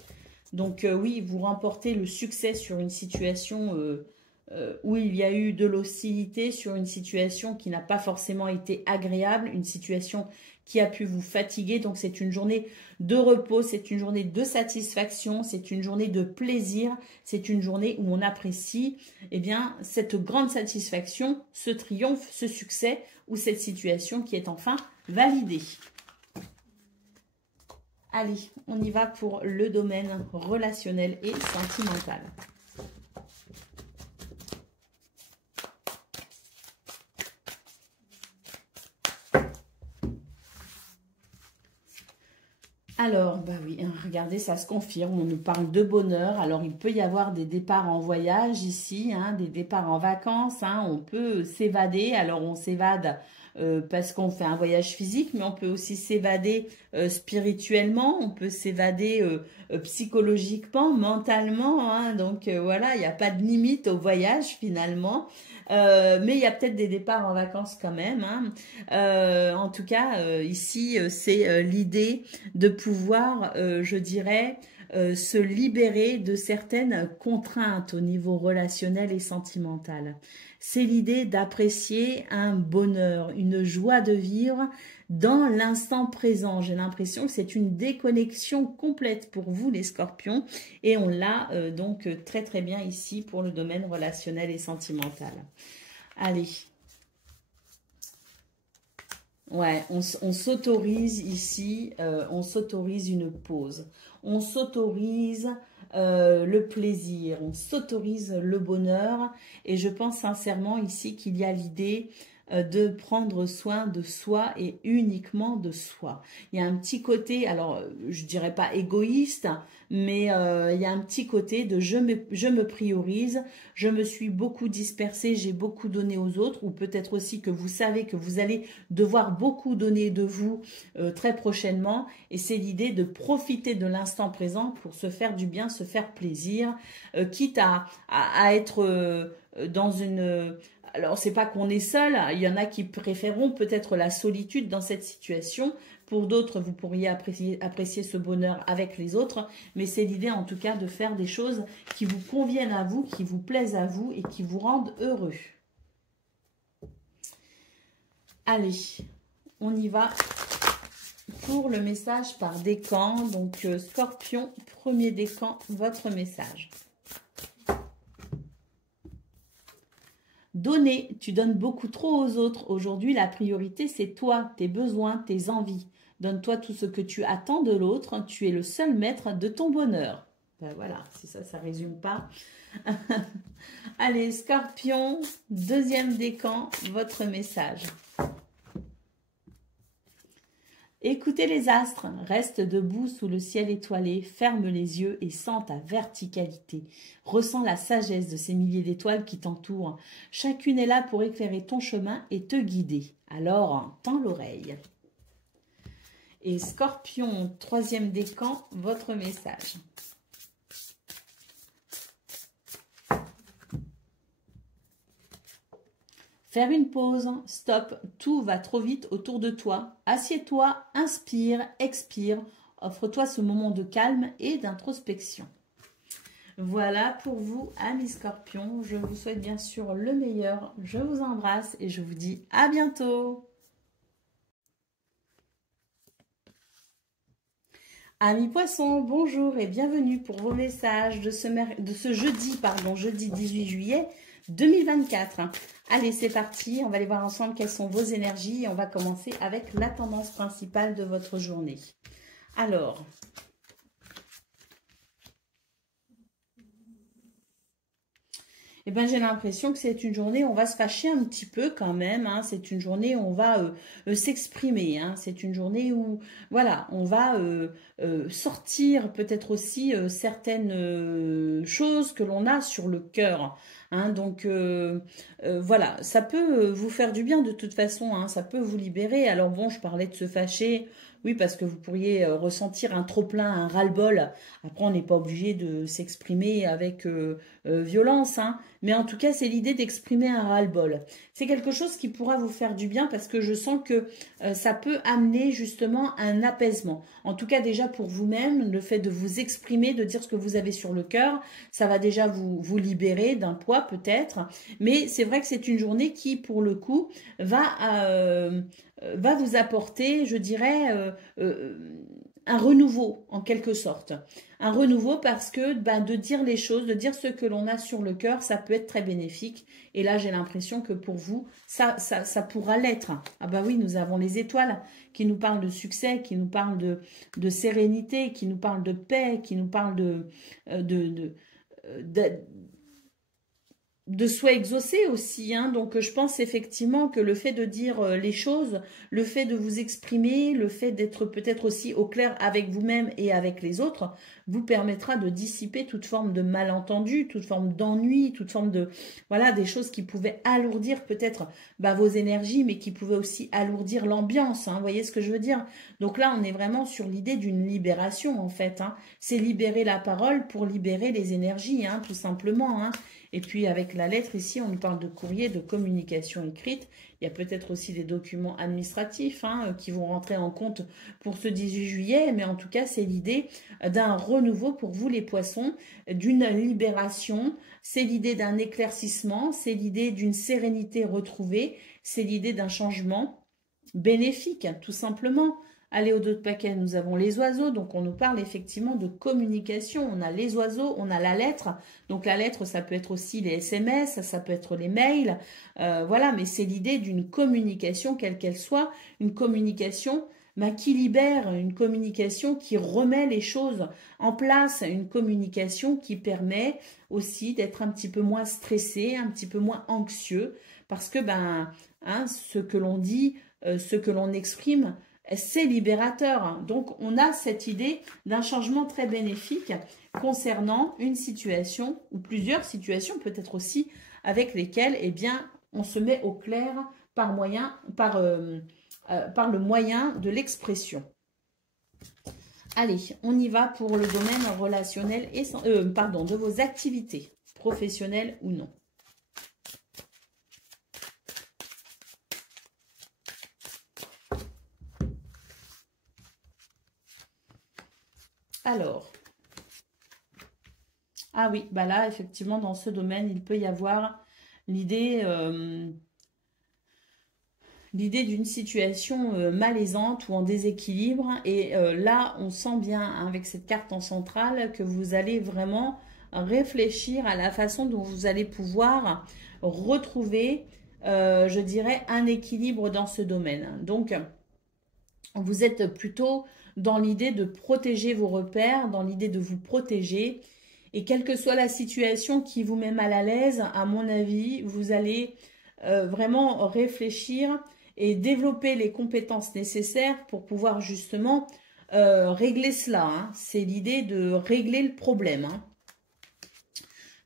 Donc oui, vous remportez le succès sur une situation où il y a eu de l'hostilité, sur une situation qui n'a pas forcément été agréable, une situation qui a pu vous fatiguer. Donc c'est une journée de repos, c'est une journée de satisfaction, c'est une journée de plaisir, c'est une journée où on apprécie eh bien, cette grande satisfaction, ce triomphe, ce succès ou cette situation qui est enfin validée. Allez, on y va pour le domaine relationnel et sentimental. Alors, bah oui, regardez, ça se confirme, on nous parle de bonheur. Alors, il peut y avoir des départs en voyage ici, hein, des départs en vacances. Hein, on peut s'évader. Alors, on s'évade parce qu'on fait un voyage physique, mais on peut aussi s'évader spirituellement, on peut s'évader psychologiquement, mentalement. Hein, donc, voilà, il n'y a pas de limite au voyage finalement. Mais il y a peut-être des départs en vacances quand même. Hein. En tout cas, ici, c'est l'idée de pouvoir, je dirais, se libérer de certaines contraintes au niveau relationnel et sentimental. C'est l'idée d'apprécier un bonheur, une joie de vivre dans l'instant présent. J'ai l'impression que c'est une déconnexion complète pour vous les scorpions et on l'a donc très très bien ici pour le domaine relationnel et sentimental. Allez. Ouais, on s'autorise ici, on s'autorise une pause. On s'autorise le plaisir, on s'autorise le bonheur. Et je pense sincèrement ici qu'il y a l'idée de prendre soin de soi et uniquement de soi. Il y a un petit côté, alors je dirais pas égoïste, mais il y a un petit côté de je me priorise, je me suis beaucoup dispersée, j'ai beaucoup donné aux autres, ou peut-être aussi que vous savez que vous allez devoir beaucoup donner de vous très prochainement, et c'est l'idée de profiter de l'instant présent pour se faire du bien, se faire plaisir, quitte à être dans une... Alors, c'est pas qu'on est seul, il y en a qui préféreront peut-être la solitude dans cette situation. Pour d'autres, vous pourriez apprécier ce bonheur avec les autres. Mais c'est l'idée, en tout cas, de faire des choses qui vous conviennent à vous, qui vous plaisent à vous et qui vous rendent heureux. Allez, on y va pour le message par décan. Donc, Scorpion, premier décan, votre message. Donner, tu donnes beaucoup trop aux autres. Aujourd'hui, la priorité, c'est toi, tes besoins, tes envies. Donne-toi tout ce que tu attends de l'autre. Tu es le seul maître de ton bonheur. Ben voilà, si ça ne résume pas. Allez, Scorpion, deuxième décan, votre message. Écoutez les astres, reste debout sous le ciel étoilé, ferme les yeux et sens ta verticalité. Ressens la sagesse de ces milliers d'étoiles qui t'entourent. Chacune est là pour éclairer ton chemin et te guider. Alors, tends l'oreille. Et Scorpion, troisième décan, votre message. Faire une pause, stop, tout va trop vite autour de toi. Assieds-toi, inspire, expire, offre-toi ce moment de calme et d'introspection. Voilà pour vous, amis Scorpions. Je vous souhaite bien sûr le meilleur. Je vous embrasse et je vous dis à bientôt. Amis Poissons, bonjour et bienvenue pour vos messages de ce jeudi, jeudi 18 juillet 2024. Allez, c'est parti. On va aller voir ensemble quelles sont vos énergies. Et on va commencer avec la tendance principale de votre journée. Alors, eh ben, j'ai l'impression que c'est une journée où on va se fâcher un petit peu quand même, hein. C'est une journée où on va s'exprimer, hein. C'est une journée où, voilà, on va sortir peut-être aussi certaines choses que l'on a sur le cœur, hein. Donc, voilà, ça peut vous faire du bien de toute façon, hein. Ça peut vous libérer. Alors bon, je parlais de se fâcher. Oui, parce que vous pourriez ressentir un trop-plein, un ras-le-bol. Après, on n'est pas obligé de s'exprimer avec violence, hein. Mais en tout cas, c'est l'idée d'exprimer un ras-le-bol. C'est quelque chose qui pourra vous faire du bien parce que je sens que ça peut amener justement un apaisement. En tout cas, déjà pour vous-même, le fait de vous exprimer, de dire ce que vous avez sur le cœur, ça va déjà vous libérer d'un poids peut-être. Mais c'est vrai que c'est une journée qui, pour le coup, va vous apporter, je dirais, un renouveau en quelque sorte. Un renouveau parce que ben, de dire les choses, de dire ce que l'on a sur le cœur, ça peut être très bénéfique. Et là, j'ai l'impression que pour vous, ça pourra l'être. Ah bah oui, nous avons les étoiles qui nous parlent de succès, qui nous parlent de sérénité, qui nous parlent de paix, qui nous parlent de souhaits exaucés aussi, hein. Donc je pense effectivement que le fait de dire les choses, le fait de vous exprimer, le fait d'être peut-être aussi au clair avec vous-même et avec les autres, vous permettra de dissiper toute forme de malentendu, toute forme d'ennui, toute forme de, voilà, des choses qui pouvaient alourdir peut-être bah, vos énergies, mais qui pouvaient aussi alourdir l'ambiance, hein. Vous voyez ce que je veux dire? Donc là, on est vraiment sur l'idée d'une libération en fait, hein. C'est libérer la parole pour libérer les énergies, hein, tout simplement, hein. Et puis avec la lettre ici, on nous parle de courrier, de communication écrite. Il y a peut-être aussi des documents administratifs hein, qui vont rentrer en compte pour ce 18 juillet. Mais en tout cas, c'est l'idée d'un renouveau pour vous les poissons, d'une libération. C'est l'idée d'un éclaircissement, c'est l'idée d'une sérénité retrouvée, c'est l'idée d'un changement bénéfique, tout simplement. Allez, au dos de paquet, nous avons les oiseaux, donc on nous parle effectivement de communication. On a les oiseaux, on a la lettre. Donc la lettre, ça peut être aussi les SMS, ça peut être les mails. Voilà, mais c'est l'idée d'une communication, quelle qu'elle soit, une communication qui libère, une communication qui remet les choses en place, une communication qui permet aussi d'être un petit peu moins stressé, un petit peu moins anxieux, parce que ben, hein, ce que l'on dit, ce que l'on exprime, c'est libérateur. Donc, on a cette idée d'un changement très bénéfique concernant une situation ou plusieurs situations, peut-être aussi avec lesquelles, eh bien, on se met au clair par le moyen de l'expression. Allez, on y va pour le domaine relationnel et de vos activités, professionnelles ou non. Alors, ah oui, bah là, effectivement, dans ce domaine, il peut y avoir l'idée d'une situation malaisante ou en déséquilibre. Et là, on sent bien, hein, avec cette carte en centrale, que vous allez vraiment réfléchir à la façon dont vous allez pouvoir retrouver, je dirais, un équilibre dans ce domaine. Donc, vous êtes plutôt dans l'idée de protéger vos repères, dans l'idée de vous protéger. Et quelle que soit la situation qui vous met mal à l'aise, à mon avis, vous allez vraiment réfléchir et développer les compétences nécessaires pour pouvoir justement régler cela, hein. C'est l'idée de régler le problème, hein.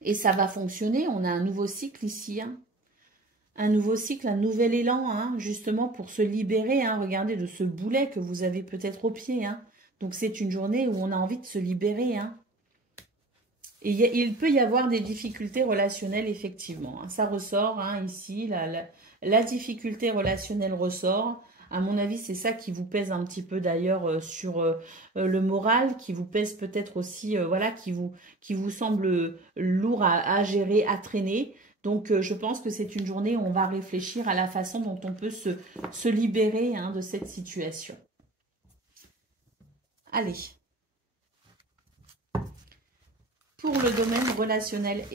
Et ça va fonctionner. On a un nouveau cycle ici, hein. Un nouveau cycle, un nouvel élan, hein, justement pour se libérer, hein, regardez, de ce boulet que vous avez peut-être au pied, hein. Donc c'est une journée où on a envie de se libérer, hein. Et il peut y avoir des difficultés relationnelles, effectivement, hein. Ça ressort, hein, ici, la difficulté relationnelle ressort. À mon avis, c'est ça qui vous pèse un petit peu d'ailleurs sur le moral, qui vous pèse peut-être aussi, voilà, qui vous semble lourd à gérer, à traîner. Donc, je pense que c'est une journée où on va réfléchir à la façon dont on peut se libérer hein, de cette situation. Allez. Pour le domaine relationnel,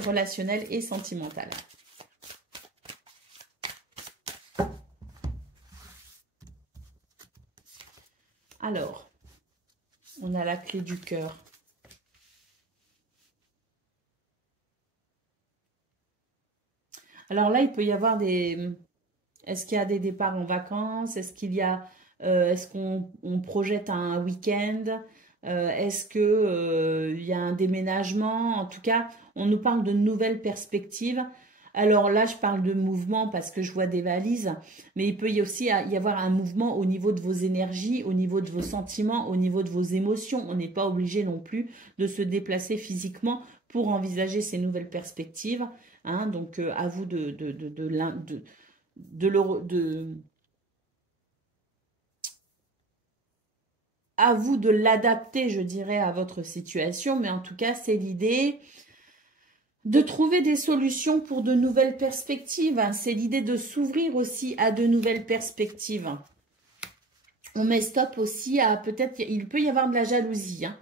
relationnel et sentimental. Alors, on a la clé du cœur. Alors là, il peut y avoir des... Est-ce qu'il y a des départs en vacances? Est-ce qu'il y a... est-ce qu'on projette un week-end? Est-ce que, il y a un déménagement? En tout cas, on nous parle de nouvelles perspectives. Alors là, je parle de mouvement parce que je vois des valises, mais il peut aussi y avoir un mouvement au niveau de vos énergies, au niveau de vos sentiments, au niveau de vos émotions. On n'est pas obligé non plus de se déplacer physiquement pour envisager ces nouvelles perspectives. Hein. Donc, à vous à vous de l'adapter, je dirais, à votre situation. Mais en tout cas, c'est l'idée de trouver des solutions pour de nouvelles perspectives. C'est l'idée de s'ouvrir aussi à de nouvelles perspectives. On met stop aussi à peut-être, il peut y avoir de la jalousie. Hein.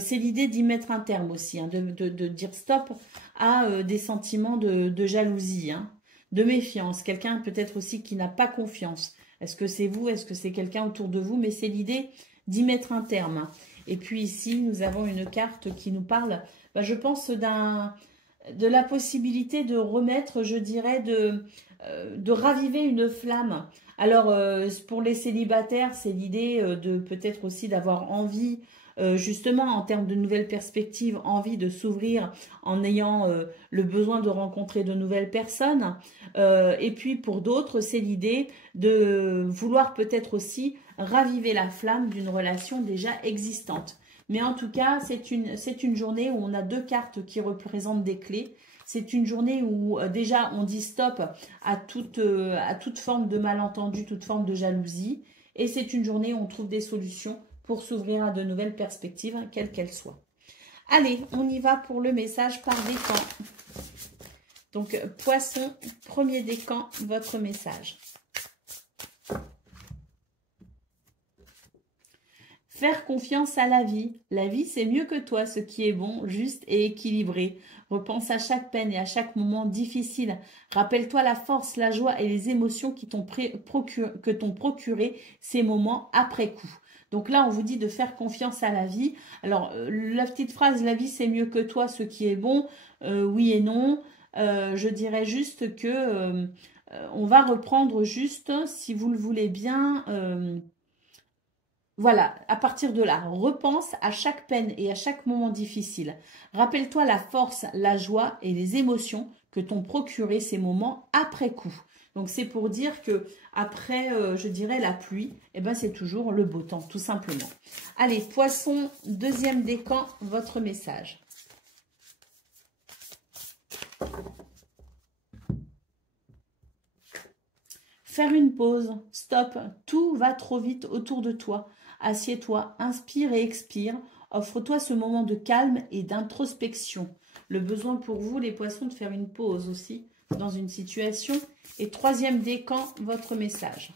C'est l'idée d'y mettre un terme aussi, hein, de dire stop à des sentiments de jalousie, hein, de méfiance. Quelqu'un peut-être aussi qui n'a pas confiance. Est-ce que c'est vous? Est-ce que c'est quelqu'un autour de vous? Mais c'est l'idée d'y mettre un terme. Et puis ici, nous avons une carte qui nous parle, je pense, de la possibilité de remettre, je dirais, de raviver une flamme. Alors, pour les célibataires, c'est l'idée de peut-être aussi d'avoir envie, justement, en termes de nouvelles perspectives, envie de s'ouvrir en ayant le besoin de rencontrer de nouvelles personnes. Et puis, pour d'autres, c'est l'idée de vouloir peut-être aussi raviver la flamme d'une relation déjà existante. Mais en tout cas, c'est une journée où on a deux cartes qui représentent des clés. C'est une journée où déjà on dit stop à toute forme de malentendu, toute forme de jalousie. Et c'est une journée où on trouve des solutions pour s'ouvrir à de nouvelles perspectives, quelles qu'elles soient. Allez, on y va pour le message par décan. Donc, Poisson, premier décan, votre message. Faire confiance à la vie. La vie, c'est mieux que toi, ce qui est bon, juste et équilibré. Repense à chaque peine et à chaque moment difficile. Rappelle-toi la force, la joie et les émotions que t'ont procuré ces moments après coup. Donc là, on vous dit de faire confiance à la vie. Alors, la petite phrase, la vie, c'est mieux que toi, ce qui est bon, oui et non. Je dirais juste que on va reprendre juste, si vous le voulez bien... Voilà, à partir de là, repense à chaque peine et à chaque moment difficile. Rappelle-toi la force, la joie et les émotions que t'ont procuré ces moments après coup. Donc c'est pour dire que après, je dirais la pluie, eh ben c'est toujours le beau temps, tout simplement. Allez, Poisson, deuxième décan, votre message. Faire une pause, stop, tout va trop vite autour de toi. Assieds-toi, inspire et expire. Offre-toi ce moment de calme et d'introspection. Le besoin pour vous, les poissons, de faire une pause aussi dans une situation. Et troisième décan, votre message.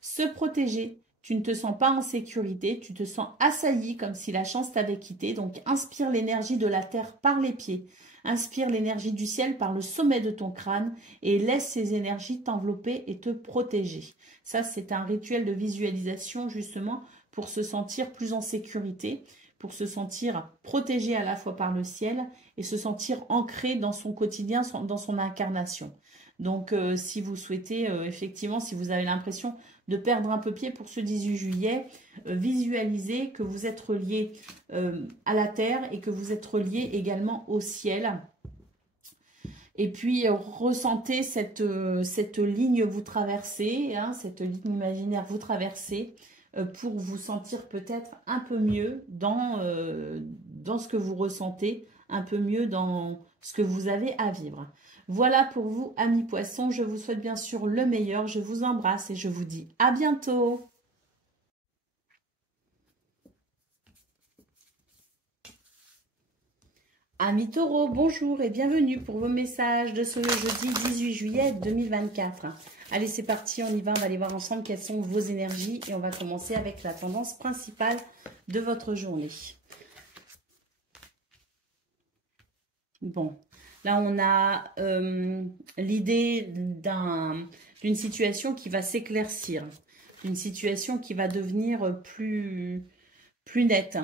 Se protéger. Tu ne te sens pas en sécurité, tu te sens assailli comme si la chance t'avait quitté. Donc, inspire l'énergie de la terre par les pieds. Inspire l'énergie du ciel par le sommet de ton crâne et laisse ces énergies t'envelopper et te protéger. Ça, c'est un rituel de visualisation justement pour se sentir plus en sécurité, pour se sentir protégé à la fois par le ciel et se sentir ancré dans son quotidien, dans son incarnation. Donc, si vous souhaitez, effectivement, si vous avez l'impression de perdre un peu pied pour ce 18 juillet, visualisez que vous êtes relié à la terre et que vous êtes relié également au ciel. Et puis, ressentez cette ligne vous traversez, hein, cette ligne imaginaire vous traversez pour vous sentir peut-être un peu mieux dans ce que vous ressentez, un peu mieux dans ce que vous avez à vivre. Voilà pour vous, amis poissons. Je vous souhaite bien sûr le meilleur. Je vous embrasse et je vous dis à bientôt. Amis taureaux, bonjour et bienvenue pour vos messages de ce jeudi 18 juillet 2024. Allez, c'est parti, on y va. On va aller voir ensemble quelles sont vos énergies et on va commencer avec la tendance principale de votre journée. Bon. Là, on a l'idée d'une situation qui va s'éclaircir, d'une situation qui va devenir plus nette.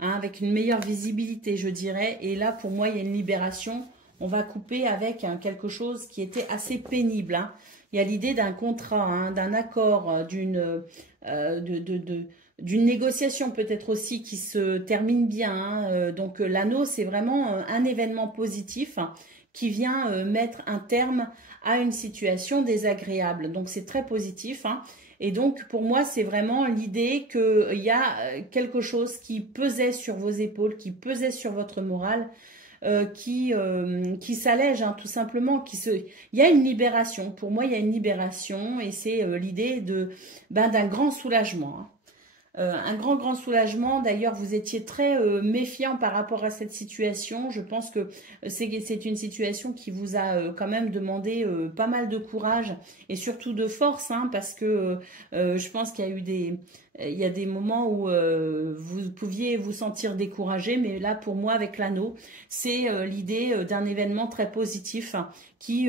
hein, avec une meilleure visibilité, je dirais. Et là, pour moi, il y a une libération. On va couper avec quelque chose qui était assez pénible, hein. Il y a l'idée d'un contrat, hein, d'un accord, d'une négociation peut-être aussi qui se termine bien, hein. Donc l'anneau, c'est vraiment un événement positif, hein, qui vient mettre un terme à une situation désagréable. Donc c'est très positif, hein. Et donc pour moi, c'est vraiment l'idée qu'il y a quelque chose qui pesait sur vos épaules, qui pesait sur votre morale, qui s'allège, hein, tout simplement. Il y a une libération. Pour moi, il y a une libération et c'est l'idée d'un grand soulagement, hein. Un grand soulagement. D'ailleurs, vous étiez très méfiant par rapport à cette situation. Je pense que c'est une situation qui vous a quand même demandé pas mal de courage et surtout de force, hein, parce que je pense qu'il y a eu il y a des moments où vous pouviez vous sentir découragé, mais là, pour moi, avec l'anneau, c'est l'idée d'un événement très positif, hein, qui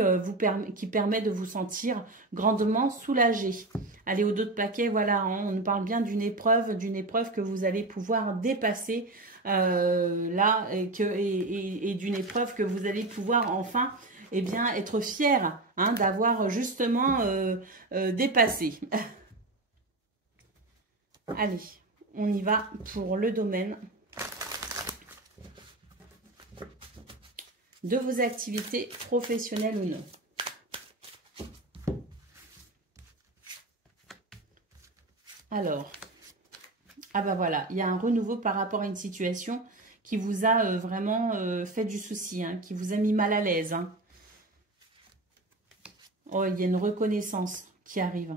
permet de vous sentir grandement soulagé. Allez, au dos de paquet, voilà, hein, on nous parle bien d'une épreuve que vous allez pouvoir dépasser là, et d'une épreuve que vous allez pouvoir enfin, eh bien, être fier, hein, d'avoir justement dépassé. Allez, on y va pour le domaine de vos activités professionnelles ou non. Alors, ah ben voilà, il y a un renouveau par rapport à une situation qui vous a vraiment fait du souci, hein, qui vous a mis mal à l'aise, hein. Oh, il y a une reconnaissance qui arrive.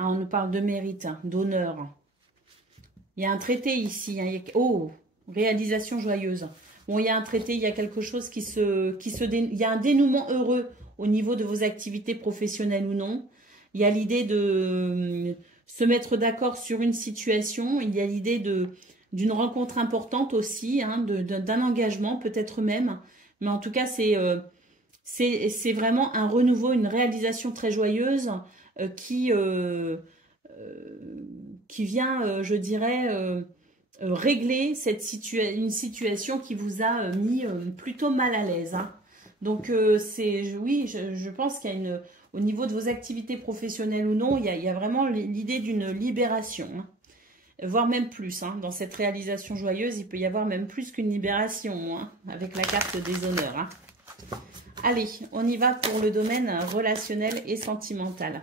Ah, on nous parle de mérite, hein, d'honneur. Il y a un traité ici, hein, oh, réalisation joyeuse. Bon, il y a un traité, il y a quelque chose il y a un dénouement heureux au niveau de vos activités professionnelles ou non. Il y a l'idée de se mettre d'accord sur une situation. Il y a l'idée d'une rencontre importante aussi, hein, d'un engagement peut-être même. Mais en tout cas, c'est vraiment un renouveau, une réalisation très joyeuse qui vient, je dirais, régler une situation qui vous a mis plutôt mal à l'aise, hein. Donc, oui, je pense qu'il y a au niveau de vos activités professionnelles ou non, il y a vraiment l'idée d'une libération, hein. Voire même plus, hein. Dans cette réalisation joyeuse, il peut y avoir même plus qu'une libération, hein, avec la carte des honneurs, hein. Allez, on y va pour le domaine relationnel et sentimental.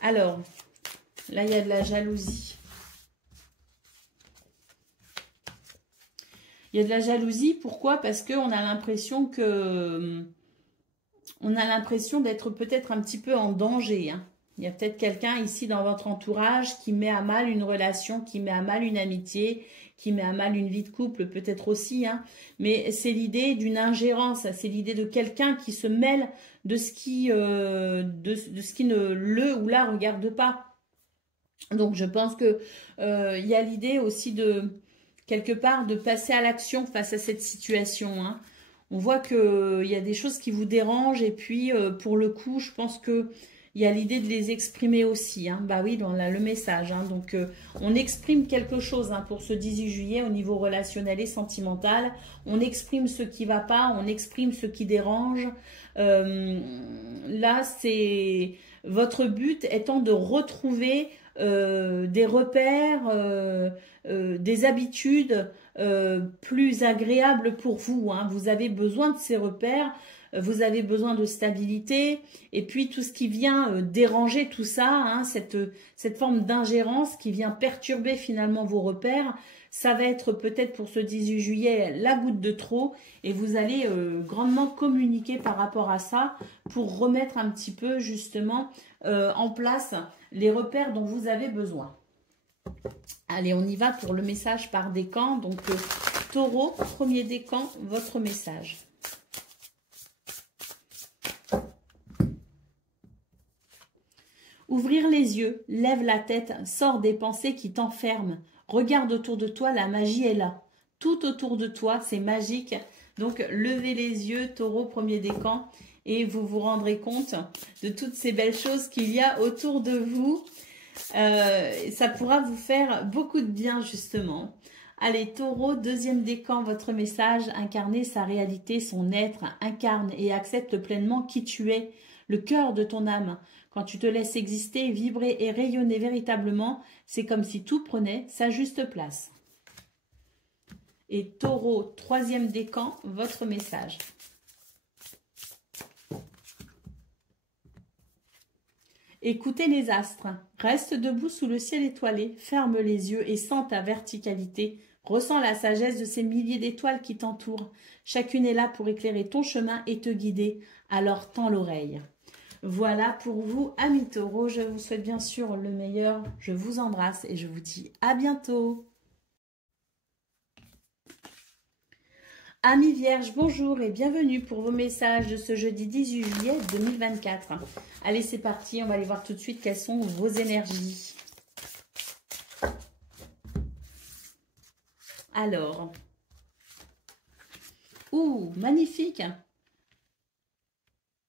Alors, là, il y a de la jalousie. Il y a de la jalousie, pourquoi? Parce qu'on a l'impression d'être peut-être un petit peu en danger, hein. Il y a peut-être quelqu'un ici dans votre entourage qui met à mal une relation, qui met à mal une amitié, qui met à mal une vie de couple peut-être aussi, hein. Mais c'est l'idée d'une ingérence, c'est l'idée de quelqu'un qui se mêle de ce qui ne le ou la regarde pas. Donc je pense que il y a l'idée aussi quelque part de passer à l'action face à cette situation, hein. On voit qu'il y a des choses qui vous dérangent et puis pour le coup, je pense que il y a l'idée de les exprimer aussi, hein. Bah oui, on a le message, hein. Donc on exprime quelque chose, hein, pour ce 18 juillet au niveau relationnel et sentimental. On exprime ce qui ne va pas, on exprime ce qui dérange. Là, c'est votre but étant de retrouver des repères, des habitudes plus agréables pour vous, hein. Vous avez besoin de ces repères, vous avez besoin de stabilité, et puis tout ce qui vient déranger tout ça, hein, cette forme d'ingérence qui vient perturber finalement vos repères, ça va être peut-être pour ce 18 juillet la goutte de trop, et vous allez grandement communiquer par rapport à ça pour remettre un petit peu justement en place les repères dont vous avez besoin. Allez, on y va pour le message par décan. Donc, Taureau, premier décan, votre message. Ouvrir les yeux, lève la tête, sors des pensées qui t'enferment. Regarde autour de toi, la magie est là. Tout autour de toi, c'est magique. Donc, levez les yeux, Taureau, premier décan, et vous vous rendrez compte de toutes ces belles choses qu'il y a autour de vous. Ça pourra vous faire beaucoup de bien justement. Allez, Taureau, deuxième décan, votre message, incarner sa réalité, son être, incarne et accepte pleinement qui tu es, le cœur de ton âme. Quand tu te laisses exister, vibrer et rayonner véritablement, c'est comme si tout prenait sa juste place. Et Taureau, troisième décan, votre message. Écoutez les astres, reste debout sous le ciel étoilé, ferme les yeux et sens ta verticalité. Ressens la sagesse de ces milliers d'étoiles qui t'entourent. Chacune est là pour éclairer ton chemin et te guider. Alors tends l'oreille. Voilà pour vous, amis taureaux. Je vous souhaite bien sûr le meilleur. Je vous embrasse et je vous dis à bientôt. Amis vierges, bonjour et bienvenue pour vos messages de ce jeudi 18 juillet 2024. Allez, c'est parti. On va aller voir tout de suite quelles sont vos énergies. Alors, magnifique.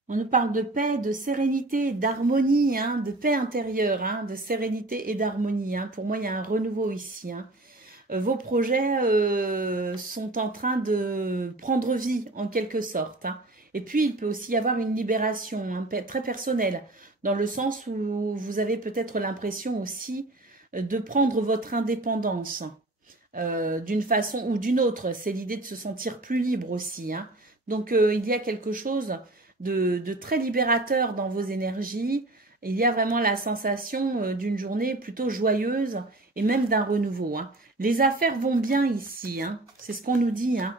On nous parle de paix, de sérénité, d'harmonie, hein, de paix intérieure, hein, de sérénité et d'harmonie. Hein. Pour moi, il y a un renouveau ici. Hein. Vos projets sont en train de prendre vie, en quelque sorte. Hein. Et puis, il peut aussi y avoir une libération hein, très personnelle, dans le sens où vous avez peut-être l'impression aussi de prendre votre indépendance. D'une façon ou d'une autre. C'est l'idée de se sentir plus libre aussi. Hein. Donc, il y a quelque chose de très libérateur dans vos énergies. Il y a vraiment la sensation d'une journée plutôt joyeuse et même d'un renouveau. Hein. Les affaires vont bien ici. Hein. C'est ce qu'on nous dit. Hein.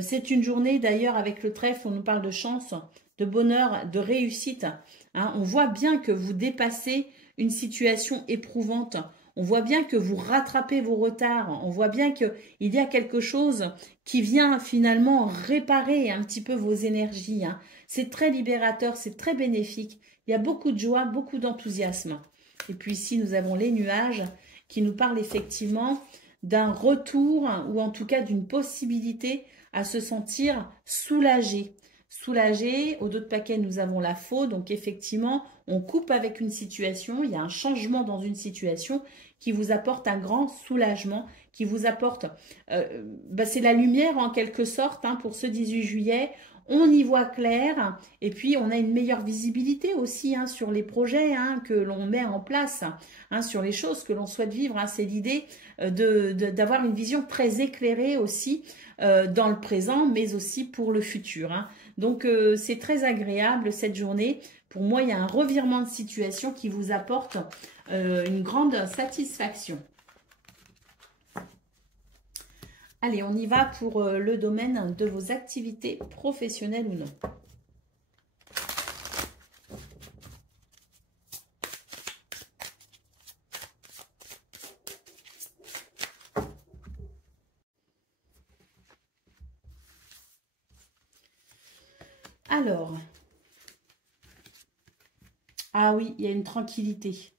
C'est une journée, d'ailleurs, avec le trèfle, on nous parle de chance, de bonheur, de réussite. Hein. On voit bien que vous dépassez une situation éprouvante. On voit bien que vous rattrapez vos retards. On voit bien qu'il y a quelque chose qui vient finalement réparer un petit peu vos énergies. Hein. C'est très libérateur, c'est très bénéfique. Il y a beaucoup de joie, beaucoup d'enthousiasme. Et puis ici, nous avons les nuages qui nous parlent effectivement d'un retour ou en tout cas d'une possibilité à se sentir soulagé. Soulagé, au dos de paquet, nous avons la faux. Donc effectivement, on coupe avec une situation. Il y a un changement dans une situation qui vous apporte un grand soulagement, qui vous apporte, c'est la lumière en quelque sorte hein, pour ce 18 juillet. On y voit clair et puis on a une meilleure visibilité aussi hein, sur les projets hein, que l'on met en place, hein, sur les choses que l'on souhaite vivre. Hein. C'est l'idée d'avoir une vision très éclairée aussi dans le présent, mais aussi pour le futur. Hein. Donc, c'est très agréable cette journée. Pour moi, il y a un revirement de situation qui vous apporte une grande satisfaction. Allez, on y va pour le domaine de vos activités professionnelles ou non. Alors, ah oui, il y a une tranquillité.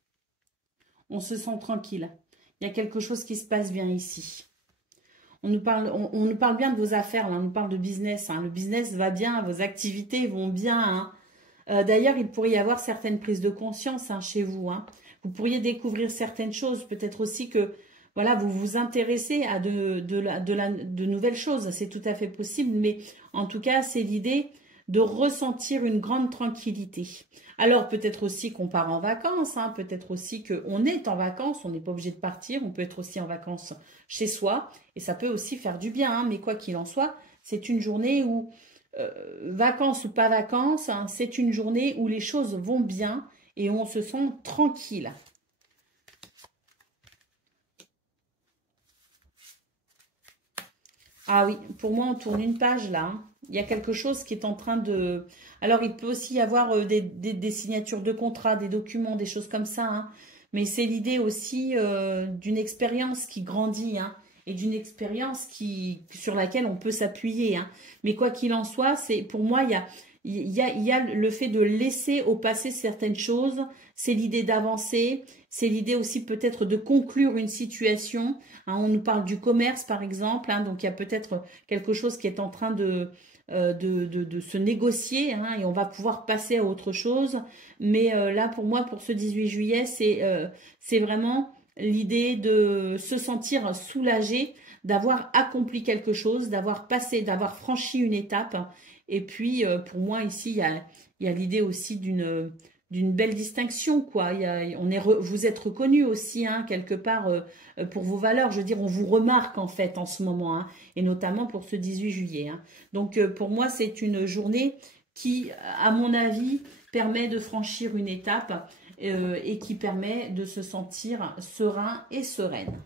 On se sent tranquille. Il y a quelque chose qui se passe bien ici. On nous parle bien de vos affaires, là, on nous parle de business. Hein. Le business va bien, vos activités vont bien. Hein. D'ailleurs, il pourrait y avoir certaines prises de conscience hein, chez vous. Hein. Vous pourriez découvrir certaines choses. Peut-être aussi que voilà, vous vous intéressez à de nouvelles choses. C'est tout à fait possible. Mais en tout cas, c'est l'idée de ressentir une grande tranquillité. Alors peut-être aussi qu'on part en vacances, hein, peut-être aussi qu'on est en vacances, on n'est pas obligé de partir, on peut être aussi en vacances chez soi, et ça peut aussi faire du bien, hein, mais quoi qu'il en soit, c'est une journée où, vacances ou pas vacances, hein, c'est une journée où les choses vont bien et où on se sent tranquille. Ah oui, pour moi, on tourne une page là. Hein. Il y a quelque chose qui est en train de... Alors, il peut aussi y avoir des signatures de contrats, des documents, des choses comme ça. Hein. Mais c'est l'idée aussi d'une expérience qui grandit hein, et d'une expérience sur laquelle on peut s'appuyer. Hein. Mais quoi qu'il en soit, pour moi, il y a le fait de laisser au passé certaines choses. C'est l'idée d'avancer. C'est l'idée aussi peut-être de conclure une situation. Hein, on nous parle du commerce, par exemple. Hein, donc, il y a peut-être quelque chose qui est en train de de se négocier, hein, et on va pouvoir passer à autre chose. Mais là, pour moi, pour ce 18 juillet, c'est vraiment l'idée de se sentir soulagé, d'avoir accompli quelque chose, d'avoir passé, d'avoir franchi une étape. Et puis, pour moi, ici, il y a l'idée aussi d'une belle distinction, quoi. Vous êtes reconnu aussi, hein, quelque part, pour vos valeurs. Je veux dire, on vous remarque, en fait, en ce moment, hein, et notamment pour ce 18 juillet. Hein. Donc, pour moi, c'est une journée qui, à mon avis, permet de franchir une étape et qui permet de se sentir serein et sereine.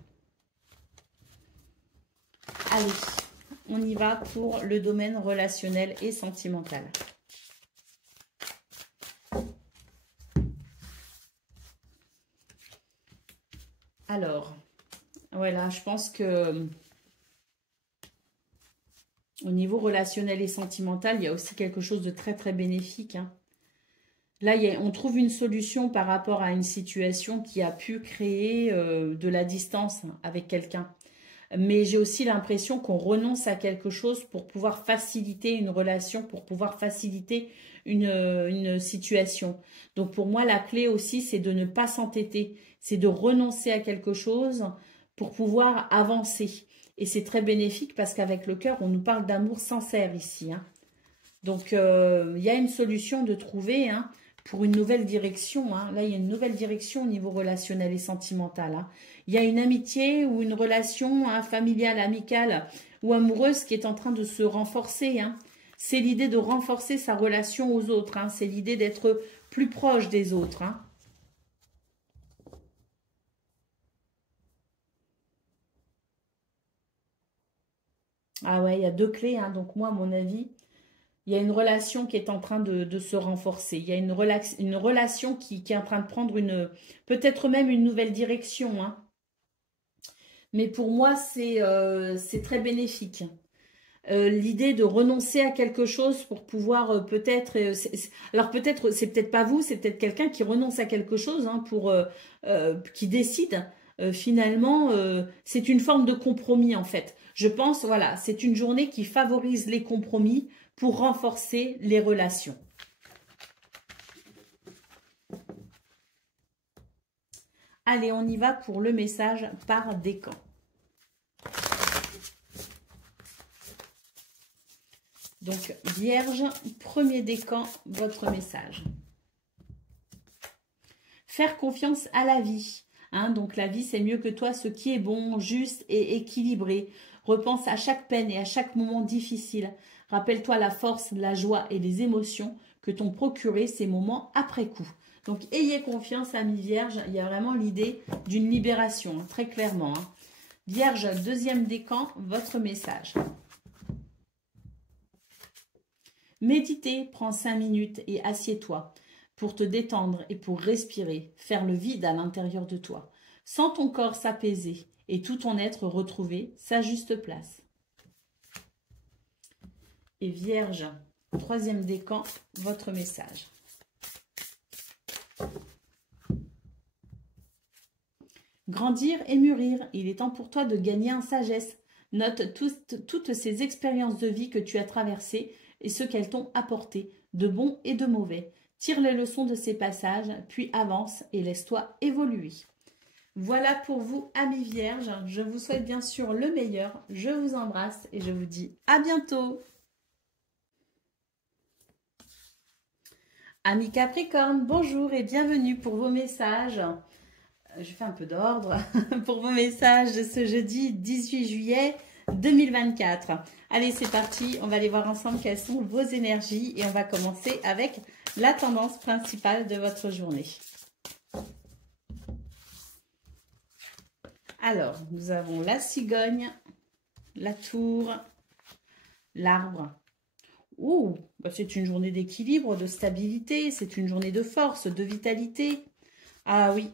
Allez, on y va pour le domaine relationnel et sentimental. Alors, voilà, je pense que au niveau relationnel et sentimental, il y a aussi quelque chose de très, très bénéfique. Hein. Là, on trouve une solution par rapport à une situation qui a pu créer de la distance avec quelqu'un. Mais j'ai aussi l'impression qu'on renonce à quelque chose pour pouvoir faciliter une relation, pour pouvoir faciliter une situation. Donc pour moi, la clé aussi, c'est de ne pas s'entêter. C'est de renoncer à quelque chose pour pouvoir avancer. Et c'est très bénéfique parce qu'avec le cœur, on nous parle d'amour sincère ici. Hein. Donc il y a une solution de trouver, hein, pour une nouvelle direction. Hein. Là, il y a une nouvelle direction au niveau relationnel et sentimental. Hein. Il y a une amitié ou une relation, hein, familiale, amicale ou amoureuse qui est en train de se renforcer. Hein. C'est l'idée de renforcer sa relation aux autres. Hein. C'est l'idée d'être plus proche des autres. Hein. Ah ouais, il y a deux clés. Hein. Donc moi, à mon avis, il y a une relation qui est en train de se renforcer. Il y a une relation qui est en train de prendre peut-être même une nouvelle direction. Hein. Mais pour moi, c'est très bénéfique. L'idée de renoncer à quelque chose pour pouvoir peut-être... alors peut-être, c'est peut-être pas vous, c'est peut-être quelqu'un qui renonce à quelque chose, hein, qui décide. Finalement, c'est une forme de compromis en fait. Je pense, voilà, c'est une journée qui favorise les compromis pour renforcer les relations. Allez, on y va pour le message par décan. Donc, Vierge, premier décan, votre message. Faire confiance à la vie. Hein, donc, la vie, c'est mieux que toi, ce qui est bon, juste et équilibré. Repense à chaque peine et à chaque moment difficile. Rappelle-toi la force, la joie et les émotions que t'ont procuré ces moments après coup. Donc, ayez confiance, amis Vierge. Il y a vraiment l'idée d'une libération, hein, très clairement. Hein. Vierge, deuxième décan, votre message. Méditez, prends 5 minutes et assieds-toi pour te détendre et pour respirer, faire le vide à l'intérieur de toi. Sens ton corps s'apaiser et tout ton être retrouver sa juste place. Et Vierge, troisième décan, votre message. Grandir et mûrir, il est temps pour toi de gagner en sagesse. Note toutes ces expériences de vie que tu as traversées et ce qu'elles t'ont apporté, de bon et de mauvais. Tire les leçons de ces passages, puis avance et laisse-toi évoluer. Voilà pour vous, amis Vierges. Je vous souhaite bien sûr le meilleur. Je vous embrasse et je vous dis à bientôt. Amis Capricorne, bonjour et bienvenue pour vos messages. Je fais un peu d'ordre pour vos messages de ce jeudi 18 juillet 2024. Allez, c'est parti. On va aller voir ensemble quelles sont vos énergies et on va commencer avec la tendance principale de votre journée. Alors, nous avons la cigogne, la tour, l'arbre. Ouh, bah c'est une journée d'équilibre, de stabilité, c'est une journée de force, de vitalité. Ah oui.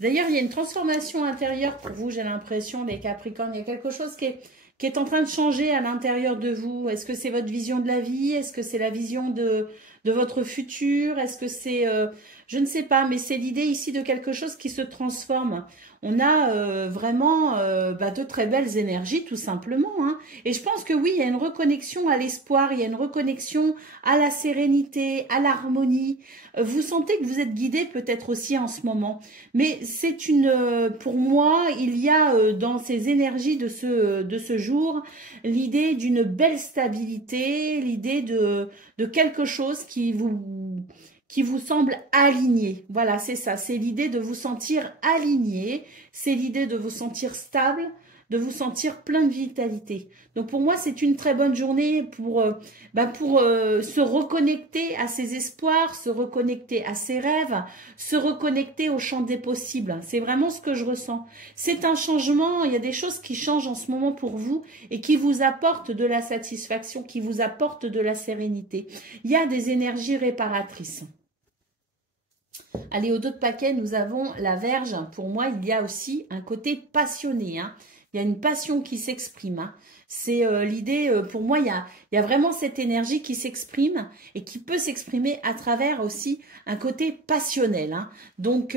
D'ailleurs, il y a une transformation intérieure pour vous, j'ai l'impression, les Capricornes. Il y a quelque chose qui est en train de changer à l'intérieur de vous. Est-ce que c'est votre vision de la vie? Est-ce que c'est la vision de votre futur? Est-ce que c'est Je ne sais pas, mais c'est l'idée ici de quelque chose qui se transforme. On a vraiment de très belles énergies, tout simplement. Hein. Et je pense que oui, il y a une reconnexion à l'espoir, il y a une reconnexion à la sérénité, à l'harmonie. Vous sentez que vous êtes guidé peut-être aussi en ce moment. Mais c'est pour moi, il y a dans ces énergies de ce jour, l'idée d'une belle stabilité, l'idée de quelque chose qui vous semble aligné. Voilà, c'est ça. C'est l'idée de vous sentir aligné. C'est l'idée de vous sentir stable, de vous sentir plein de vitalité. Donc pour moi, c'est une très bonne journée pour se reconnecter à ses espoirs, se reconnecter à ses rêves, se reconnecter au champ des possibles. C'est vraiment ce que je ressens. C'est un changement, il y a des choses qui changent en ce moment pour vous et qui vous apportent de la satisfaction, qui vous apportent de la sérénité. Il y a des énergies réparatrices. Allez, au dos de paquet, nous avons la Vierge. Pour moi, il y a aussi un côté passionné. Hein. Il y a une passion qui s'exprime. Hein. C'est l'idée, pour moi, il y a vraiment cette énergie qui s'exprime et qui peut s'exprimer à travers aussi un côté passionnel. Hein. Donc,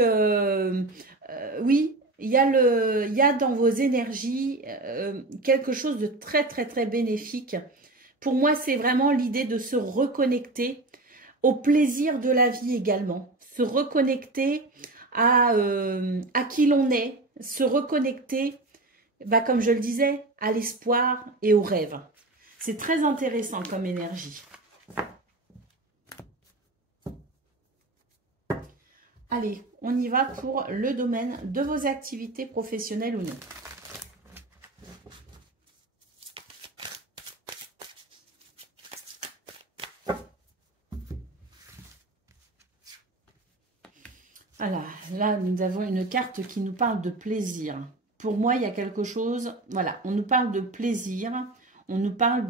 oui, il y a dans vos énergies quelque chose de très, très, très bénéfique. Pour moi, c'est vraiment l'idée de se reconnecter au plaisir de la vie également. Se reconnecter à qui l'on est, se reconnecter, comme je le disais, à l'espoir et au rêve. C'est très intéressant comme énergie. Allez, on y va pour le domaine de vos activités professionnelles ou non. Voilà, là, nous avons une carte qui nous parle de plaisir. Pour moi, il y a quelque chose, voilà, on nous parle de plaisir, on nous parle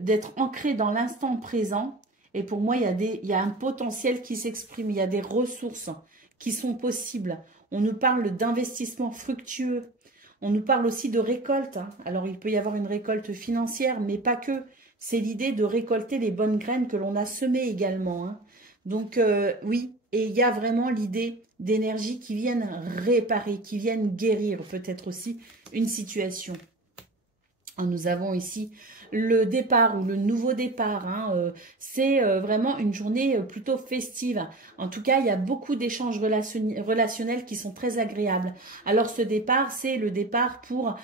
d'être ancré dans l'instant présent. Et pour moi, il y a un potentiel qui s'exprime, il y a des ressources qui sont possibles. On nous parle d'investissement fructueux, on nous parle aussi de récolte. Hein. Alors, il peut y avoir une récolte financière, mais pas que. C'est l'idée de récolter les bonnes graines que l'on a semées également. Hein. Donc, oui. Et il y a vraiment l'idée d'énergie qui viennent réparer, qui viennent guérir peut-être aussi une situation. Nous avons ici le départ ou le nouveau départ. Hein, c'est vraiment une journée plutôt festive. En tout cas, il y a beaucoup d'échanges relationnels qui sont très agréables. Alors ce départ, c'est le départ pour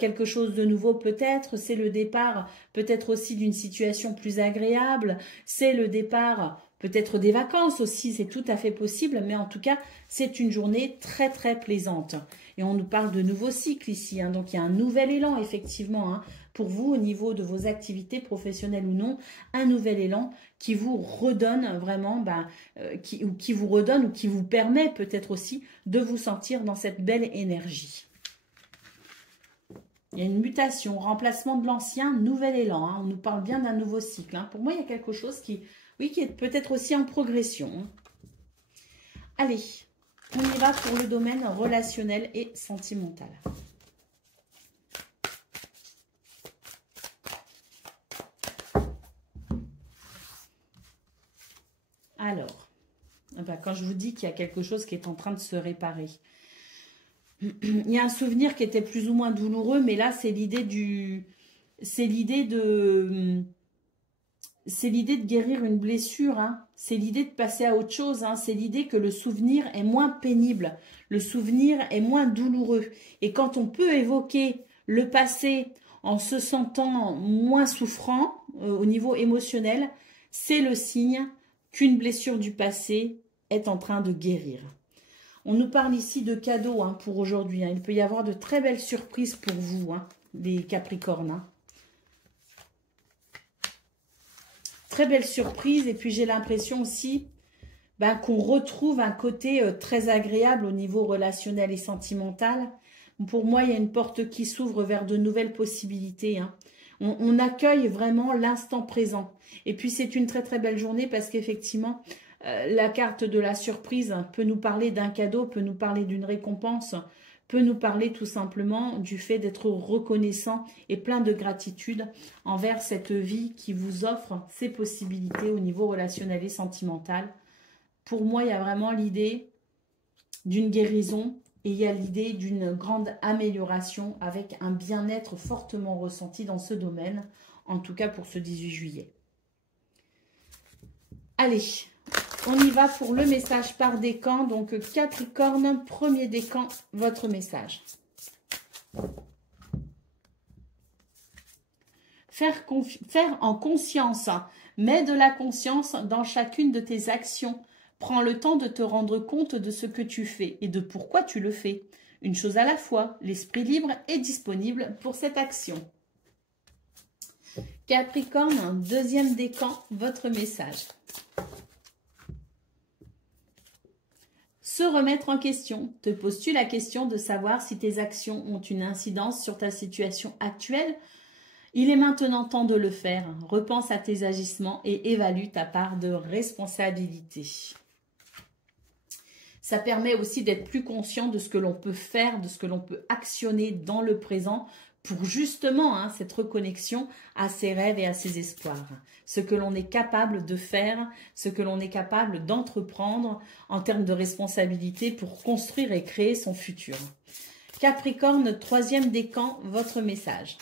quelque chose de nouveau peut-être. C'est le départ peut-être aussi d'une situation plus agréable. C'est le départ peut-être des vacances aussi, c'est tout à fait possible. Mais en tout cas, c'est une journée très très plaisante. Et on nous parle de nouveaux cycles ici. Hein, donc il y a un nouvel élan effectivement. Hein, pour vous, au niveau de vos activités professionnelles ou non, un nouvel élan qui vous redonne vraiment, qui vous redonne ou qui vous permet peut-être aussi de vous sentir dans cette belle énergie. Il y a une mutation, remplacement de l'ancien, nouvel élan. Hein, on nous parle bien d'un nouveau cycle. Hein. Pour moi, il y a quelque chose qui est peut-être aussi en progression. Hein. Allez, on y va pour le domaine relationnel et sentimental. Alors, quand je vous dis qu'il y a quelque chose qui est en train de se réparer, il y a un souvenir qui était plus ou moins douloureux, mais là, c'est l'idée de guérir une blessure. Hein. C'est l'idée de passer à autre chose. Hein. C'est l'idée que le souvenir est moins pénible, le souvenir est moins douloureux. Et quand on peut évoquer le passé en se sentant moins souffrant au niveau émotionnel, c'est le signe qu'une blessure du passé est en train de guérir. On nous parle ici de cadeaux hein, pour aujourd'hui. Hein. Il peut y avoir de très belles surprises pour vous, hein, les Capricornes. Hein. Très belle surprise. Et puis j'ai l'impression aussi qu'on retrouve un côté très agréable au niveau relationnel et sentimental. Pour moi, il y a une porte qui s'ouvre vers de nouvelles possibilités. Hein. On accueille vraiment l'instant présent. Et puis, c'est une très, très belle journée parce qu'effectivement, la carte de la surprise peut nous parler d'un cadeau, peut nous parler d'une récompense, peut nous parler tout simplement du fait d'être reconnaissant et plein de gratitude envers cette vie qui vous offre ces possibilités au niveau relationnel et sentimental pour moi, il y a vraiment l'idée d'une guérison et il y a l'idée d'une grande amélioration avec un bien-être fortement ressenti dans ce domaine, en tout cas pour ce 18 juillet. Allez, on y va pour le message par décan. Donc Capricorne, premier décan, votre message. Faire en conscience, mets de la conscience dans chacune de tes actions. Prends le temps de te rendre compte de ce que tu fais et de pourquoi tu le fais. Une chose à la fois, l'esprit libre est disponible pour cette action. Capricorne, deuxième décan, votre message. Se remettre en question. Te poses-tu la question de savoir si tes actions ont une incidence sur ta situation actuelle ? Il est maintenant temps de le faire. Repense à tes agissements et évalue ta part de responsabilité. Ça permet aussi d'être plus conscient de ce que l'on peut faire, de ce que l'on peut actionner dans le présent pour justement cette reconnexion à ses rêves et à ses espoirs. Ce que l'on est capable de faire, ce que l'on est capable d'entreprendre en termes de responsabilité pour construire et créer son futur. Capricorne, troisième décan, votre message.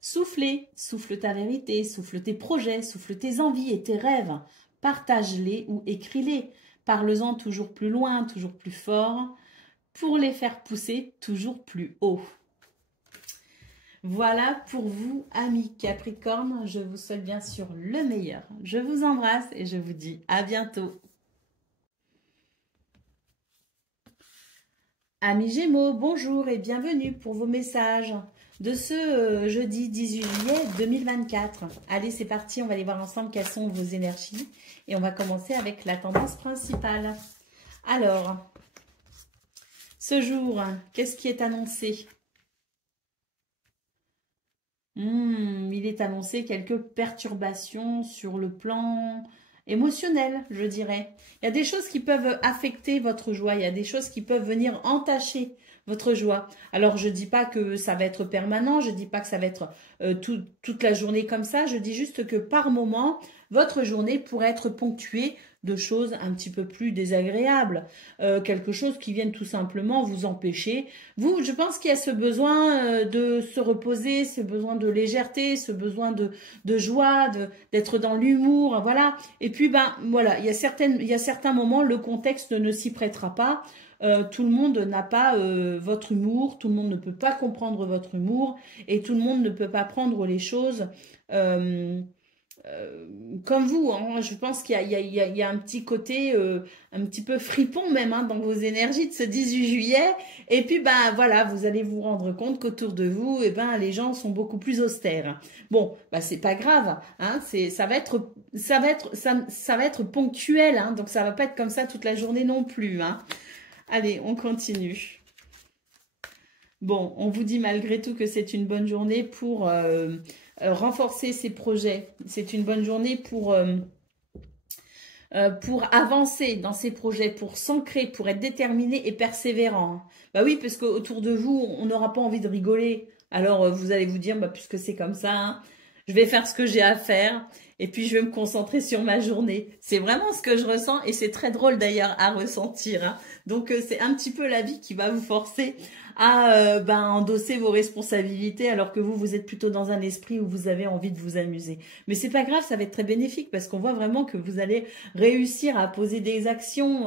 Soufflez, souffle ta vérité, souffle tes projets, souffle tes envies et tes rêves. Partage-les ou écris-les. Parle-en toujours plus loin, toujours plus fort, pour les faire pousser toujours plus haut. Voilà pour vous, amis Capricorne. Je vous souhaite bien sûr le meilleur. Je vous embrasse et je vous dis à bientôt. Amis Gémeaux, bonjour et bienvenue pour vos messages de ce jeudi 18 juillet 2024. Allez, c'est parti, on va aller voir ensemble quelles sont vos énergies. Et on va commencer avec la tendance principale. Alors, ce jour, qu'est-ce qui est annoncé ? Il est annoncé quelques perturbations sur le plan émotionnel, je dirais. Il y a des choses qui peuvent affecter votre joie, il y a des choses qui peuvent venir entacher votre joie. Alors, je ne dis pas que ça va être permanent, je ne dis pas que ça va être toute la journée comme ça, je dis juste que par moment, votre journée pourrait être ponctuée de choses un petit peu plus désagréables, quelque chose qui vienne tout simplement vous empêcher. Vous, je pense qu'il y a ce besoin de se reposer, ce besoin de légèreté, ce besoin de joie, d'être dans l'humour, voilà. Et puis, voilà, il y a certains moments, le contexte ne s'y prêtera pas. Tout le monde n'a pas votre humour, tout le monde ne peut pas comprendre votre humour et tout le monde ne peut pas prendre les choses comme vous, hein. Je pense qu'il y a un petit côté un petit peu fripon même dans vos énergies de ce 18 juillet. Et puis, voilà, vous allez vous rendre compte qu'autour de vous, les gens sont beaucoup plus austères. Bon, c'est pas grave, hein, ça va être ponctuel, hein, donc ça va pas être comme ça toute la journée non plus, hein. Allez, on continue. Bon, on vous dit malgré tout que c'est une bonne journée pour renforcer ses projets. C'est une bonne journée pour avancer dans ses projets, pour s'ancrer, pour être déterminé et persévérant. Bah oui, parce qu'autour de vous, on n'aura pas envie de rigoler. Alors, vous allez vous dire, puisque c'est comme ça, hein, je vais faire ce que j'ai à faire et puis je vais me concentrer sur ma journée. C'est vraiment ce que je ressens et c'est très drôle d'ailleurs à ressentir, hein. Donc, c'est un petit peu la vie qui va vous forcer à endosser vos responsabilités alors que vous êtes plutôt dans un esprit où vous avez envie de vous amuser. Mais c'est pas grave, ça va être très bénéfique parce qu'on voit vraiment que vous allez réussir à poser des actions,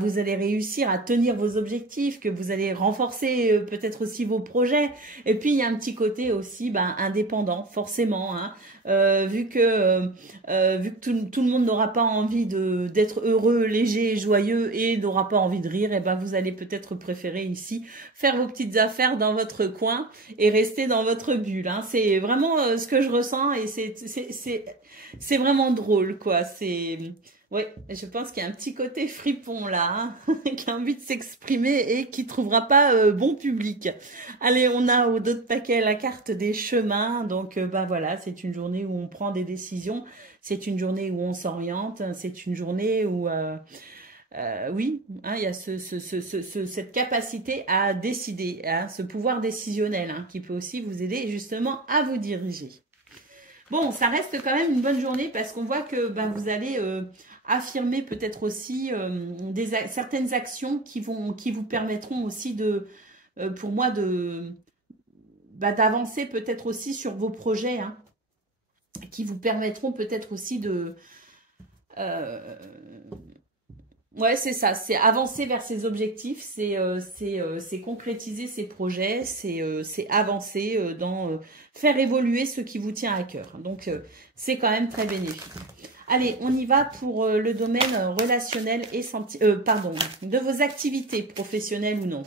vous allez réussir à tenir vos objectifs, que vous allez renforcer peut-être aussi vos projets. Et puis il y a un petit côté aussi indépendant, forcément, hein. Vu que tout le monde n'aura pas envie d'être heureux, léger, joyeux et n'aura pas envie de rire, vous allez peut-être préférer ici faire vos petites affaires dans votre coin et rester dans votre bulle, hein. C'est vraiment ce que je ressens et c'est vraiment drôle, quoi. Ouais, je pense qu'il y a un petit côté fripon là, hein, qui a envie de s'exprimer et qui trouvera pas bon public. Allez, on a au dos de paquet la carte des chemins. Donc, voilà, c'est une journée où on prend des décisions. C'est une journée où on s'oriente. C'est une journée où, oui, hein, il y a cette capacité à décider, hein, ce pouvoir décisionnel, hein, qui peut aussi vous aider justement à vous diriger. Bon, ça reste quand même une bonne journée parce qu'on voit que ben, vous allez affirmer peut-être aussi certaines actions qui vous permettront aussi de, pour moi, d'avancer peut-être aussi sur vos projets, hein, qui vous permettront peut-être aussi de... ouais, c'est ça, c'est avancer vers ses objectifs, c'est concrétiser ses projets, c'est avancer dans faire évoluer ce qui vous tient à cœur. Donc, c'est quand même très bénéfique. Allez, on y va pour le domaine relationnel et pardon, de vos activités professionnelles ou non.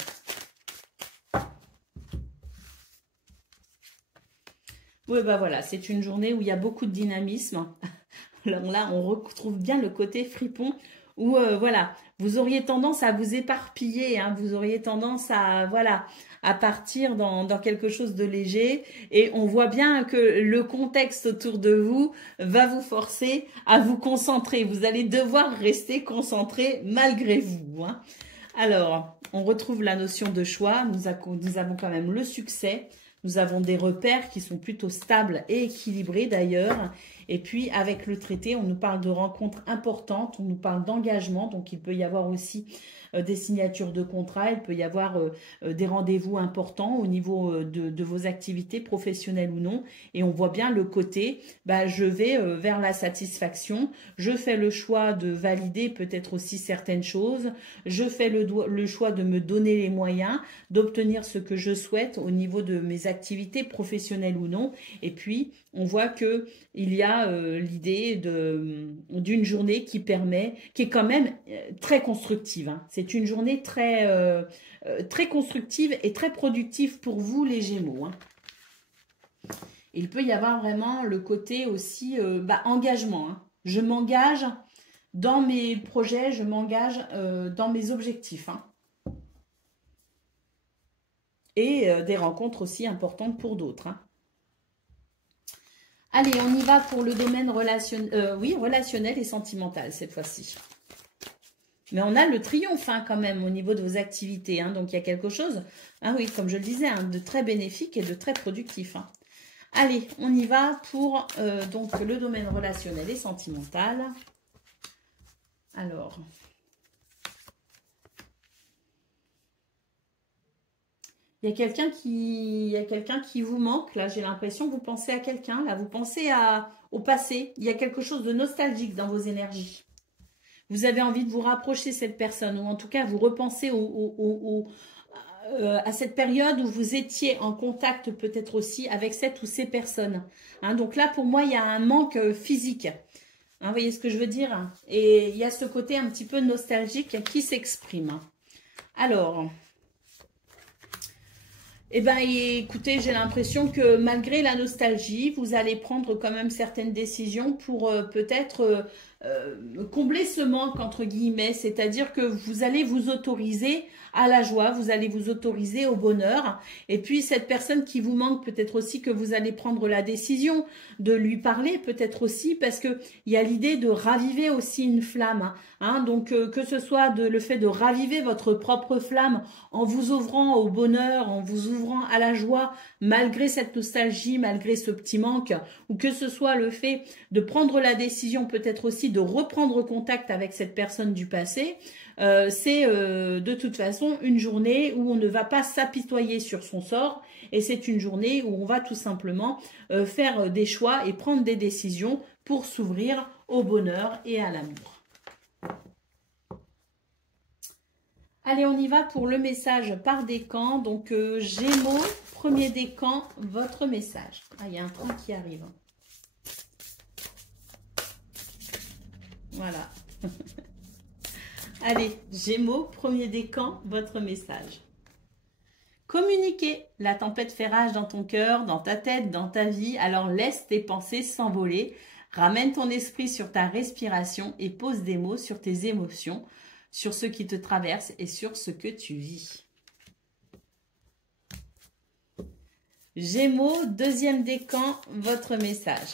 Oui, bah voilà, c'est une journée où il y a beaucoup de dynamisme. Alors là, on retrouve bien le côté fripon où, voilà, vous auriez tendance à vous éparpiller, hein, vous auriez tendance à, voilà, à partir dans quelque chose de léger. Et on voit bien que le contexte autour de vous va vous forcer à vous concentrer. Vous allez devoir rester concentré malgré vous, hein. Alors, on retrouve la notion de choix. Nous avons quand même le succès. Nous avons des repères qui sont plutôt stables et équilibrés d'ailleurs. Et puis, avec le traité, on nous parle de rencontres importantes, on nous parle d'engagement. Donc, il peut y avoir aussi des signatures de contrats, il peut y avoir des rendez-vous importants au niveau de vos activités professionnelles ou non. Et on voit bien le côté, bah, je vais vers la satisfaction, je fais le choix de valider peut-être aussi certaines choses, je fais le choix de me donner les moyens, d'obtenir ce que je souhaite au niveau de mes activités professionnelles ou non. Et puis, on voit que il y a l'idée d'une journée qui est quand même très constructive, hein. C'est une journée très constructive et très productive pour vous, les Gémeaux, hein. Il peut y avoir vraiment le côté aussi engagement, hein. Je m'engage dans mes projets, je m'engage dans mes objectifs, hein. Et des rencontres aussi importantes pour d'autres, hein. Allez, on y va pour le domaine relationnel et sentimental cette fois-ci. Mais on a le triomphe, hein, quand même au niveau de vos activités, hein. Donc il y a quelque chose, hein, oui, comme je le disais, hein, de très bénéfique et de très productif, hein. Allez, on y va pour donc le domaine relationnel et sentimental. Alors... il y a quelqu'un qui vous manque, là, j'ai l'impression que vous pensez à quelqu'un, là, vous pensez au passé. Il y a quelque chose de nostalgique dans vos énergies. Vous avez envie de vous rapprocher de cette personne, ou en tout cas, vous repensez à cette période où vous étiez en contact peut-être aussi avec cette ou ces personnes, hein. Donc là, pour moi, il y a un manque physique. Hein, vous voyez ce que je veux dire? Et il y a ce côté un petit peu nostalgique qui s'exprime. Alors... eh bien, écoutez, j'ai l'impression que malgré la nostalgie, vous allez prendre quand même certaines décisions pour peut-être combler ce manque, entre guillemets. C'est-à-dire que vous allez vous autoriser à la joie, vous allez vous autoriser au bonheur. Et puis, cette personne qui vous manque, peut-être aussi que vous allez prendre la décision de lui parler, peut-être aussi, parce qu'il y a l'idée de raviver aussi une flamme, hein. Donc, que ce soit le fait de raviver votre propre flamme en vous ouvrant au bonheur, en vous ouvrant à la joie, malgré cette nostalgie, malgré ce petit manque, ou que ce soit le fait de prendre la décision peut-être aussi de reprendre contact avec cette personne du passé, c'est de toute façon une journée où on ne va pas s'apitoyer sur son sort, et c'est une journée où on va tout simplement faire des choix et prendre des décisions pour s'ouvrir au bonheur et à l'amour. Allez, on y va pour le message par décan. Donc, Gémeaux, premier décan, votre message. Ah, il y a un train qui arrive. Voilà. Allez, Gémeaux, premier décan, votre message. Communiquer. La tempête fait rage dans ton cœur, dans ta tête, dans ta vie. Alors, laisse tes pensées s'envoler. Ramène ton esprit sur ta respiration et pose des mots sur tes émotions, sur ce qui te traverse et sur ce que tu vis. Gémeaux, deuxième décan, votre message.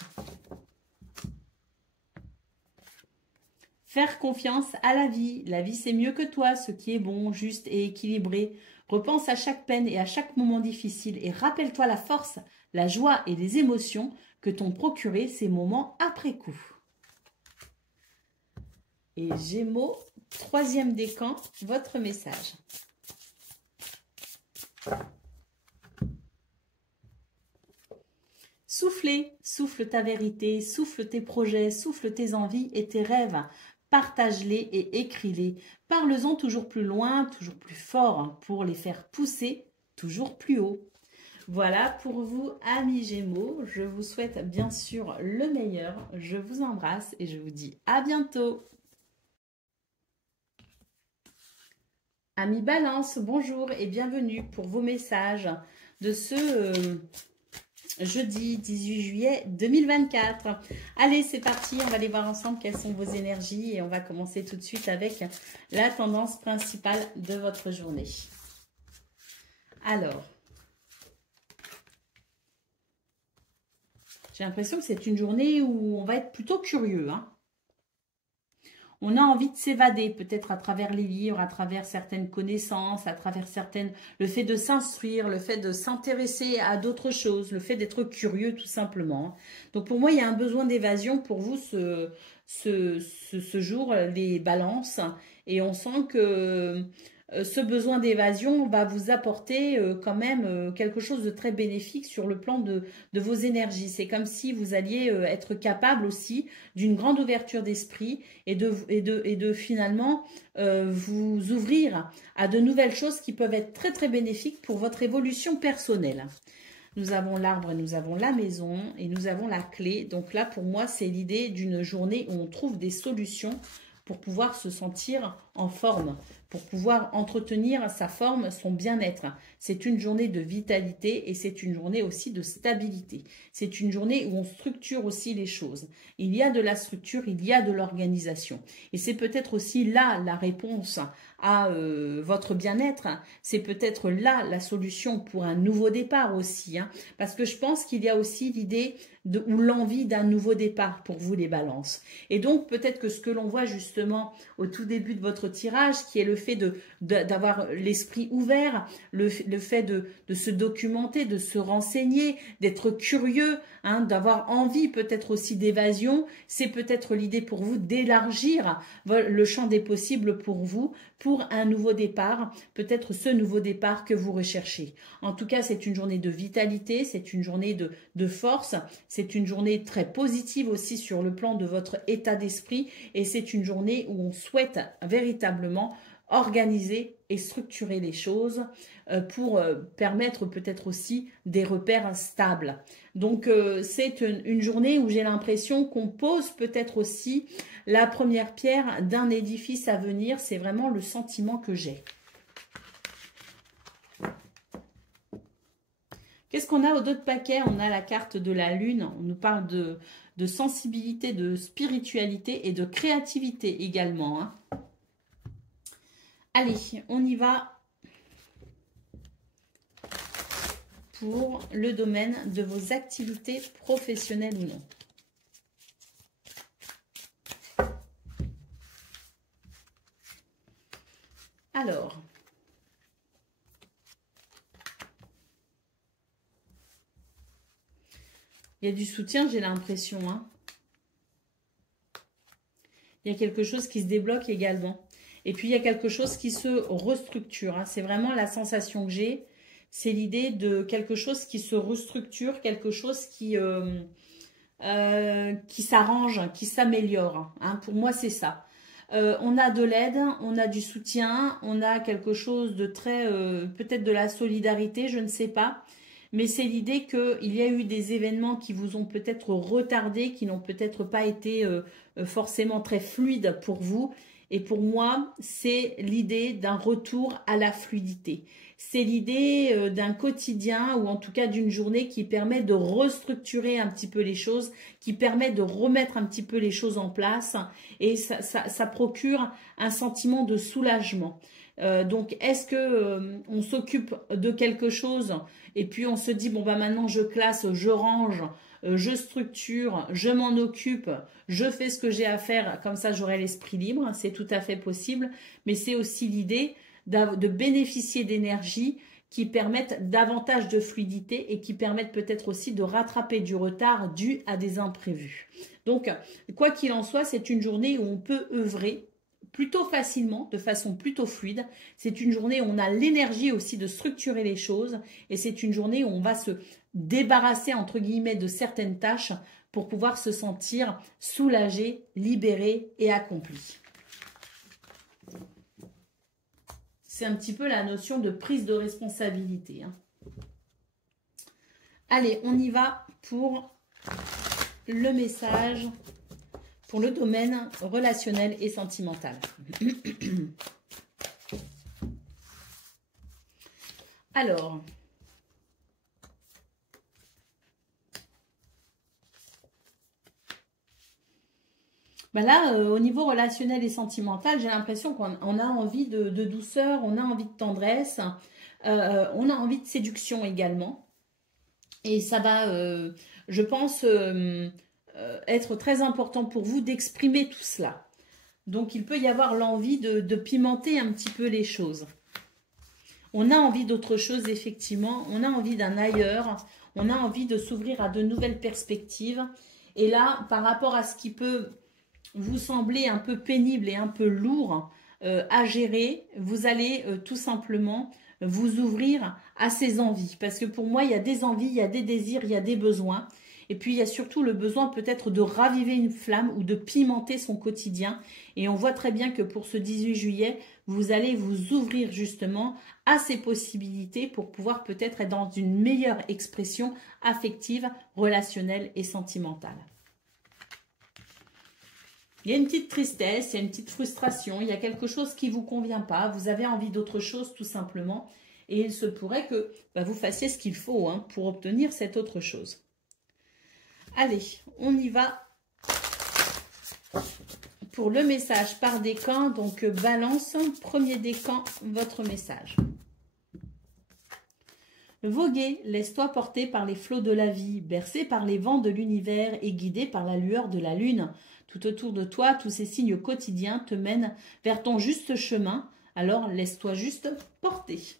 Faire confiance à la vie. La vie, c'est mieux que toi, ce qui est bon, juste et équilibré. Repense à chaque peine et à chaque moment difficile et rappelle-toi la force la joie et les émotions que t'ont procuré ces moments après coup. Et Gémeaux, troisième décan, votre message. Souffle ta vérité, souffle tes projets, souffle tes envies et tes rêves. Partage-les et écris-les. Parle-en toujours plus loin, toujours plus fort pour les faire pousser toujours plus haut. Voilà pour vous, amis Gémeaux. Je vous souhaite bien sûr le meilleur. Je vous embrasse et je vous dis à bientôt. Amis Balance, bonjour et bienvenue pour vos messages de ce jeudi 18 juillet 2024. Allez, c'est parti, on va aller voir ensemble quelles sont vos énergies et on va commencer tout de suite avec la tendance principale de votre journée. Alors, j'ai l'impression que c'est une journée où on va être plutôt curieux, hein. On a envie de s'évader, peut-être à travers les livres, à travers certaines connaissances, à travers le fait de s'instruire, le fait de s'intéresser à d'autres choses, le fait d'être curieux tout simplement. Donc pour moi, il y a un besoin d'évasion pour vous ce jour, les balances. Et on sent que ce besoin d'évasion va vous apporter quand même quelque chose de très bénéfique sur le plan de vos énergies. C'est comme si vous alliez être capable aussi d'une grande ouverture d'esprit et de finalement vous ouvrir à de nouvelles choses qui peuvent être très très bénéfiques pour votre évolution personnelle. Nous avons l'arbre, nous avons la maison et nous avons la clé. Donc là, pour moi, c'est l'idée d'une journée où on trouve des solutions pour pouvoir se sentir en forme, pour pouvoir entretenir sa forme, son bien-être. C'est une journée de vitalité et c'est une journée aussi de stabilité. C'est une journée où on structure aussi les choses. Il y a de la structure, il y a de l'organisation. Et c'est peut-être aussi là la réponse à votre bien-être. C'est peut-être là la solution pour un nouveau départ aussi. Hein, parce que je pense qu'il y a aussi l'idée ou l'envie d'un nouveau départ pour vous les balances. Et donc peut-être que ce que l'on voit justement au tout début de votre tirage, qui est le fait d'avoir l'esprit ouvert, le fait de se documenter, de se renseigner, d'être curieux, hein, d'avoir envie peut-être aussi d'évasion, c'est peut-être l'idée pour vous d'élargir le champ des possibles pour vous, pour un nouveau départ, peut-être ce nouveau départ que vous recherchez. En tout cas, c'est une journée de vitalité, c'est une journée de force, c'est une journée très positive aussi sur le plan de votre état d'esprit et c'est une journée où on souhaite véritablement organiser et structurer les choses pour permettre peut-être aussi des repères stables. Donc c'est une journée où j'ai l'impression qu'on pose peut-être aussi la première pierre d'un édifice à venir. C'est vraiment le sentiment que j'ai. Qu'est-ce qu'on a au dos de paquet? On a la carte de la lune. On nous parle de sensibilité, de spiritualité et de créativité également, hein. Allez, on y va pour le domaine de vos activités professionnelles ou non. Alors, il y a du soutien, j'ai l'impression, hein. Il y a quelque chose qui se débloque également. Et puis, il y a quelque chose qui se restructure, hein. C'est vraiment la sensation que j'ai. C'est l'idée de quelque chose qui se restructure, quelque chose qui s'arrange, qui s'améliore, hein. Pour moi, c'est ça. On a de l'aide, on a du soutien, on a quelque chose de très, peut-être de la solidarité, je ne sais pas. Mais c'est l'idée qu'il y a eu des événements qui vous ont peut-être retardé, qui n'ont peut-être pas été forcément très fluides pour vous. Et pour moi, c'est l'idée d'un retour à la fluidité. C'est l'idée d'un quotidien ou en tout cas d'une journée qui permet de restructurer un petit peu les choses, qui permet de remettre un petit peu les choses en place et ça procure un sentiment de soulagement. Donc, est-ce que on s'occupe de quelque chose et puis on se dit, bon, bah maintenant je classe, je range, je structure, je m'en occupe, je fais ce que j'ai à faire, comme ça j'aurai l'esprit libre, c'est tout à fait possible, mais c'est aussi l'idée de bénéficier d'énergie qui permettent davantage de fluidité et qui permettent peut-être aussi de rattraper du retard dû à des imprévus. Donc, quoi qu'il en soit, c'est une journée où on peut œuvrer plutôt facilement, de façon plutôt fluide. C'est une journée où on a l'énergie aussi de structurer les choses et c'est une journée où on va se débarrasser, entre guillemets, de certaines tâches pour pouvoir se sentir soulagé, libéré et accompli. C'est un petit peu la notion de prise de responsabilité. Hein. Allez, on y va pour le message, pour le domaine relationnel et sentimental. Alors, ben là, au niveau relationnel et sentimental, j'ai l'impression qu'on a envie de douceur, on a envie de tendresse, on a envie de séduction également. Et ça va, je pense, être très important pour vous d'exprimer tout cela. Donc, il peut y avoir l'envie de pimenter un petit peu les choses. On a envie d'autre chose, effectivement. On a envie d'un ailleurs. On a envie de s'ouvrir à de nouvelles perspectives. Et là, par rapport à ce qui peut vous sembler un peu pénible et un peu lourd à gérer, vous allez tout simplement vous ouvrir à ces envies. Parce que pour moi, il y a des envies, il y a des désirs, il y a des besoins. Et puis, il y a surtout le besoin peut-être de raviver une flamme ou de pimenter son quotidien. Et on voit très bien que pour ce 18 juillet, vous allez vous ouvrir justement à ces possibilités pour pouvoir peut-être être dans une meilleure expression affective, relationnelle et sentimentale. Il y a une petite tristesse, il y a une petite frustration, il y a quelque chose qui ne vous convient pas, vous avez envie d'autre chose tout simplement. Et il se pourrait que vous fassiez ce qu'il faut hein, pour obtenir cette autre chose. Allez, on y va pour le message par décan. Donc, balance, premier décan, votre message. Voguer, laisse-toi porter par les flots de la vie, bercé par les vents de l'univers et guidé par la lueur de la lune. Tout autour de toi, tous ces signes quotidiens te mènent vers ton juste chemin. Alors, laisse-toi juste porter.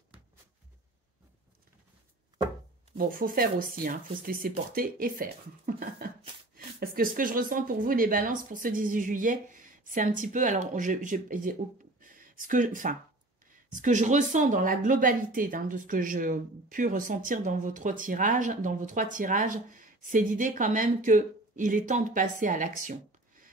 Bon, il faut faire aussi, hein. Faut se laisser porter et faire. Parce que ce que je ressens pour vous, les balances, pour ce 18 juillet, c'est un petit peu... Alors, ce que je ressens dans la globalité hein, de ce que j'ai pu ressentir dans vos trois tirages, c'est l'idée quand même qu'il est temps de passer à l'action.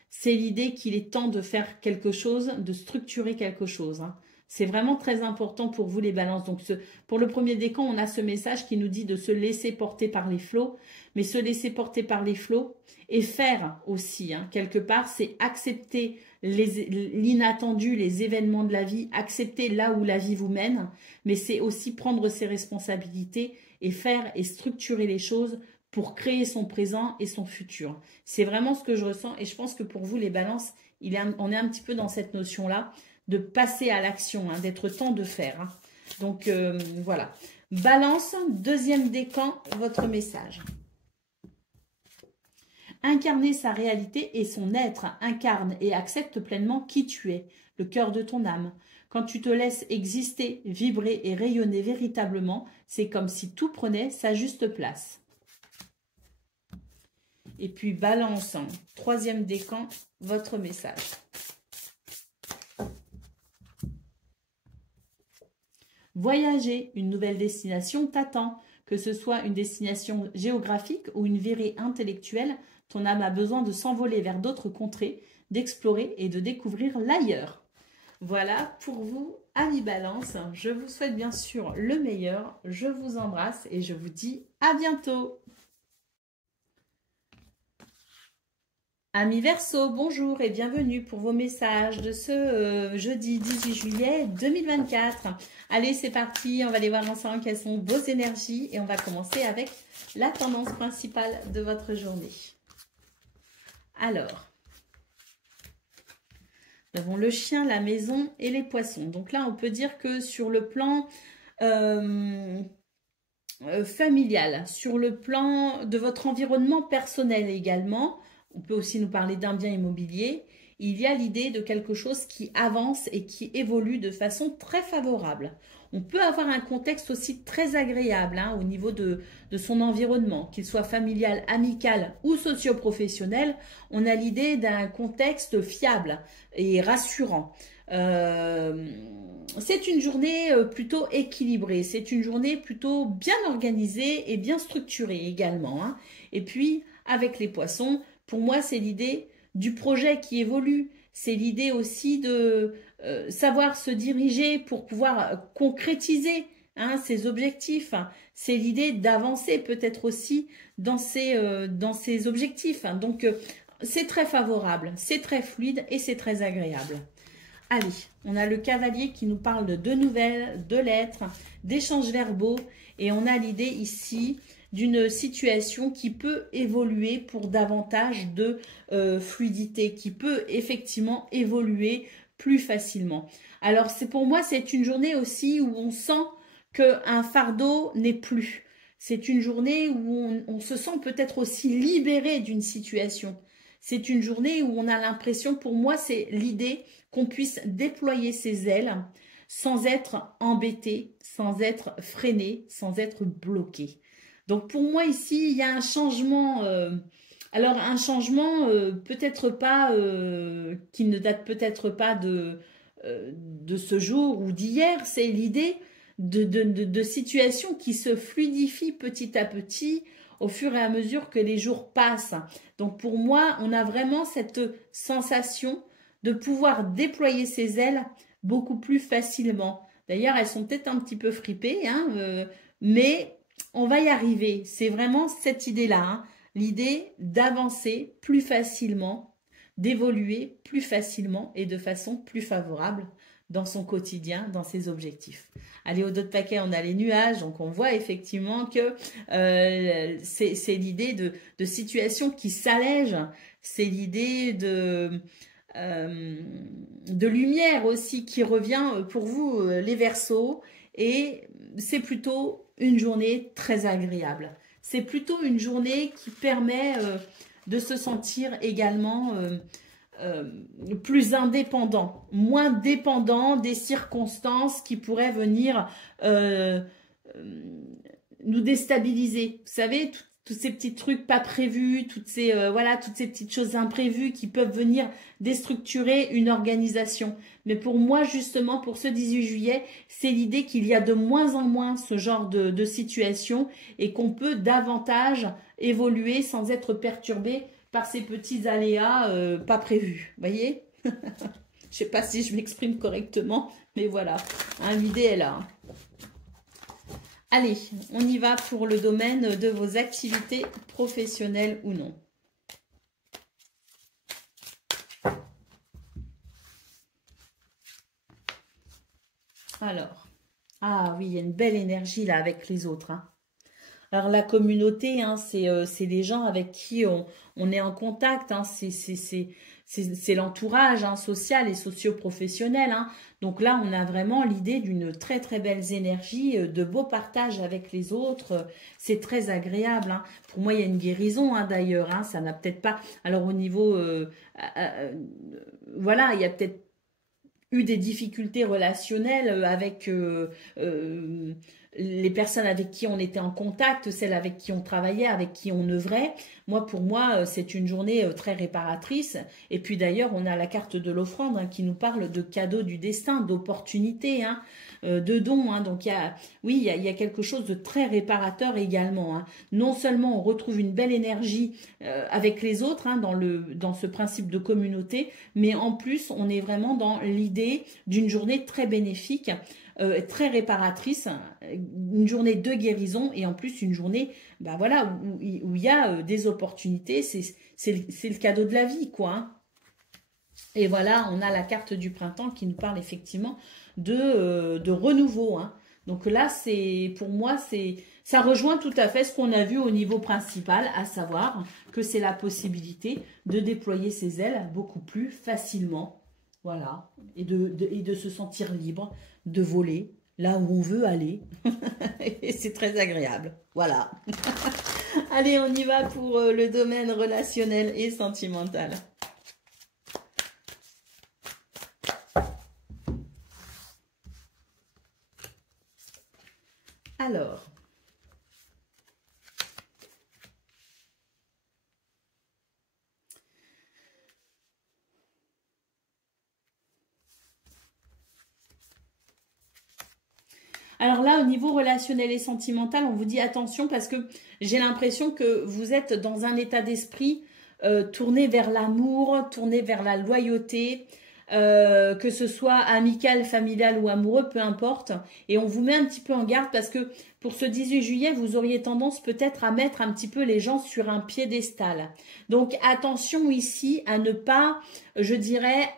C'est l'idée qu'il est temps de faire quelque chose, de structurer quelque chose. Hein. C'est vraiment très important pour vous les balances. Donc pour le premier décan, on a ce message qui nous dit de se laisser porter par les flots. Mais se laisser porter par les flots et faire aussi, hein, quelque part, c'est accepter l'inattendu, les événements de la vie, accepter là où la vie vous mène. Mais c'est aussi prendre ses responsabilités et faire et structurer les choses pour créer son présent et son futur. C'est vraiment ce que je ressens et je pense que pour vous les balances, on est un petit peu dans cette notion-là de passer à l'action, hein, d'être temps de faire. Hein. Donc voilà. Balance, deuxième décan, votre message. Incarner sa réalité et son être, incarne et accepte pleinement qui tu es, le cœur de ton âme. Quand tu te laisses exister, vibrer et rayonner véritablement, c'est comme si tout prenait sa juste place. Et puis, balance, troisième décan, votre message. Voyager, une nouvelle destination t'attend. Que ce soit une destination géographique ou une virée intellectuelle, ton âme a besoin de s'envoler vers d'autres contrées, d'explorer et de découvrir l'ailleurs. Voilà pour vous, amis Balance. Je vous souhaite bien sûr le meilleur. Je vous embrasse et je vous dis à bientôt. Amis Verseau, bonjour et bienvenue pour vos messages de ce jeudi 18 juillet 2024. Allez, c'est parti, on va aller voir ensemble quelles sont vos énergies et on va commencer avec la tendance principale de votre journée. Alors, nous avons le chien, la maison et les poissons. Donc là, on peut dire que sur le plan familial, sur le plan de votre environnement personnel également, on peut aussi nous parler d'un bien immobilier. Il y a l'idée de quelque chose qui avance et qui évolue de façon très favorable. On peut avoir un contexte aussi très agréable hein, au niveau de son environnement, qu'il soit familial, amical ou socio-professionnel. On a l'idée d'un contexte fiable et rassurant. C'est une journée plutôt équilibrée, c'est une journée plutôt bien organisée et bien structurée également. Hein. Et puis, avec les poissons, pour moi, c'est l'idée du projet qui évolue. C'est l'idée aussi de savoir se diriger pour pouvoir concrétiser hein, ses objectifs. C'est l'idée d'avancer peut-être aussi dans ses objectifs. Donc, c'est très favorable, c'est très fluide et c'est très agréable. Allez, on a le cavalier qui nous parle de nouvelles, de lettres, d'échanges verbaux et on a l'idée ici d'une situation qui peut évoluer pour davantage de fluidité, qui peut effectivement évoluer plus facilement. Alors, pour moi, c'est une journée aussi où on sent qu'un fardeau n'est plus. C'est une journée où on se sent peut-être aussi libéré d'une situation. C'est une journée où on a l'impression, pour moi, c'est l'idée qu'on puisse déployer ses ailes sans être embêté, sans être freiné, sans être bloqué. Donc pour moi ici, il y a un changement, alors un changement peut-être pas, qui ne date peut-être pas de ce jour ou d'hier, c'est l'idée de situations qui se fluidifient petit à petit au fur et à mesure que les jours passent. Donc pour moi, on a vraiment cette sensation de pouvoir déployer ses ailes beaucoup plus facilement. D'ailleurs, elles sont peut-être un petit peu fripées, hein, mais on va y arriver. C'est vraiment cette idée-là, hein, l'idée d'avancer plus facilement, d'évoluer plus facilement et de façon plus favorable dans son quotidien, dans ses objectifs. Allez, au dos de paquet, on a les nuages, donc on voit effectivement que c'est l'idée de situation qui s'allège, c'est l'idée de lumière aussi qui revient pour vous, les Verseaux, et c'est plutôt une journée très agréable. C'est plutôt une journée qui permet de se sentir également plus indépendant, moins dépendant des circonstances qui pourraient venir nous déstabiliser. Vous savez, tous ces petits trucs pas prévus, toutes ces petites choses imprévues qui peuvent venir déstructurer une organisation. Mais pour moi, justement, pour ce 18 juillet, c'est l'idée qu'il y a de moins en moins ce genre de situation et qu'on peut davantage évoluer sans être perturbé par ces petits aléas pas prévus. Vous voyez? Je ne sais pas si je m'exprime correctement, mais voilà, hein, l'idée est là. Allez, on y va pour le domaine de vos activités professionnelles ou non. Alors, ah oui, il y a une belle énergie là avec les autres. Hein. Alors la communauté, hein, c'est les gens avec qui on est en contact, hein, c'est l'entourage hein, social et socio-professionnel. Hein. Donc là, on a vraiment l'idée d'une très très belle énergie, de beaux partages avec les autres. C'est très agréable. Hein. Pour moi, il y a une guérison hein, d'ailleurs. Hein, ça n'a peut-être pas... Alors au niveau... voilà, il y a peut-être eu des difficultés relationnelles avec les personnes avec qui on était en contact, celles avec qui on travaillait, avec qui on œuvrait. Pour moi, c'est une journée très réparatrice. Et puis d'ailleurs, on a la carte de l'offrande hein, qui nous parle de cadeaux du destin, d'opportunités, hein, de dons. Hein. Donc, il y a quelque chose de très réparateur également. Hein. Non seulement on retrouve une belle énergie avec les autres hein, dans ce principe de communauté, mais en plus, on est vraiment dans l'idée d'une journée très bénéfique, très réparatrice, une journée de guérison et en plus une journée ben voilà, où il y a des opportunités, c'est le cadeau de la vie quoi. Hein. Et voilà, on a la carte du printemps qui nous parle effectivement de renouveau. Hein. Donc là, pour moi, ça rejoint tout à fait ce qu'on a vu au niveau principal, à savoir que c'est la possibilité de déployer ses ailes beaucoup plus facilement. Voilà, et de se sentir libre, de voler là où on veut aller. Et c'est très agréable. Voilà. Allez, on y va pour le domaine relationnel et sentimental. Alors, là, au niveau relationnel et sentimental, on vous dit attention parce que j'ai l'impression que vous êtes dans un état d'esprit tourné vers l'amour, tourné vers la loyauté, que ce soit amical, familial ou amoureux, peu importe. Et on vous met un petit peu en garde parce que pour ce 18 juillet, vous auriez tendance peut-être à mettre un petit peu les gens sur un piédestal. Donc attention ici à ne pas, je dirais,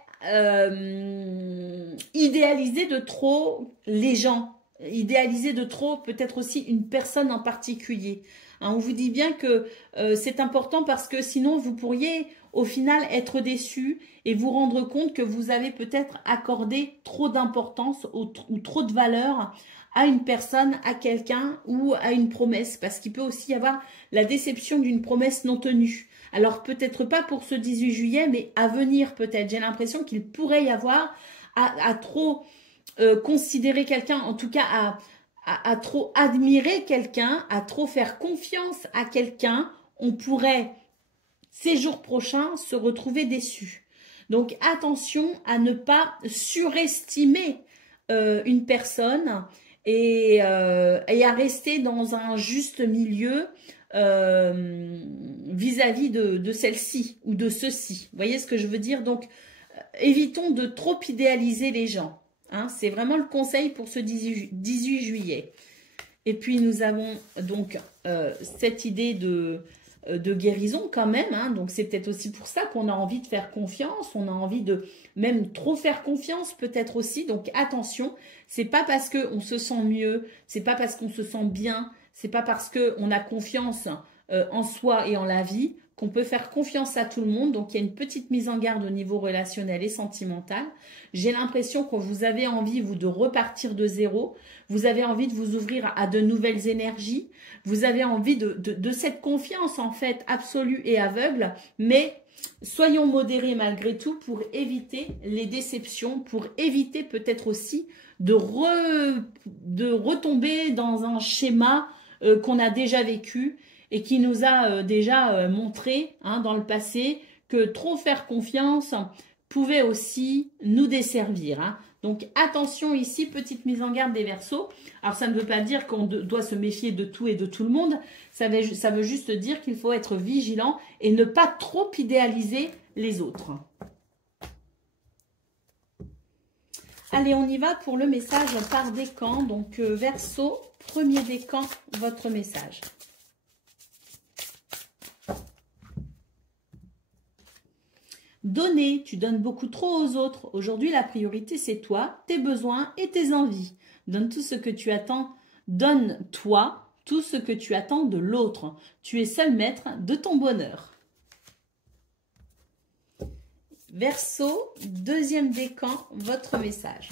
idéaliser de trop les gens. Idéaliser de trop peut-être aussi une personne en particulier. Hein, on vous dit bien que c'est important parce que sinon vous pourriez au final être déçu et vous rendre compte que vous avez peut-être accordé trop d'importance ou trop de valeur à une personne, à quelqu'un ou à une promesse, parce qu'il peut aussi y avoir la déception d'une promesse non tenue. Alors peut-être pas pour ce 18 juillet, mais à venir peut-être. J'ai l'impression qu'il pourrait y avoir à trop considérer quelqu'un, en tout cas à trop admirer quelqu'un, à trop faire confiance à quelqu'un, on pourrait ces jours prochains se retrouver déçus. Donc attention à ne pas surestimer une personne et à rester dans un juste milieu vis-à-vis de celle-ci ou de ceci. Vous voyez ce que je veux dire? Donc évitons de trop idéaliser les gens. Hein, c'est vraiment le conseil pour ce 18 juillet. Et puis nous avons donc cette idée de guérison quand même. Hein, donc c'est peut-être aussi pour ça qu'on a envie de faire confiance. On a envie de même trop faire confiance peut-être aussi. Donc attention, c'est pas parce qu'on se sent mieux, c'est pas parce qu'on se sent bien, c'est pas parce qu'on a confiance en soi et en la vie qu'on peut faire confiance à tout le monde. Donc, il y a une petite mise en garde au niveau relationnel et sentimental. J'ai l'impression que vous avez envie, vous, de repartir de zéro. Vous avez envie de vous ouvrir à de nouvelles énergies. Vous avez envie de cette confiance, en fait, absolue et aveugle. Mais soyons modérés malgré tout pour éviter les déceptions, pour éviter peut-être aussi de retomber dans un schéma qu'on a déjà vécu et qui nous a déjà montré dans le passé que trop faire confiance pouvait aussi nous desservir. Hein. Donc attention ici, petite mise en garde des Verseaux. Alors ça ne veut pas dire qu'on doit se méfier de tout et de tout le monde. Ça veut juste dire qu'il faut être vigilant et ne pas trop idéaliser les autres. Allez, on y va pour le message par décan. Donc Verseau, premier décan, votre message. Donner, tu donnes beaucoup trop aux autres. Aujourd'hui, la priorité, c'est toi, tes besoins et tes envies. Donne tout ce que tu attends. Donne-toi tout ce que tu attends de l'autre. Tu es seul maître de ton bonheur. Verseau, deuxième décan, votre message.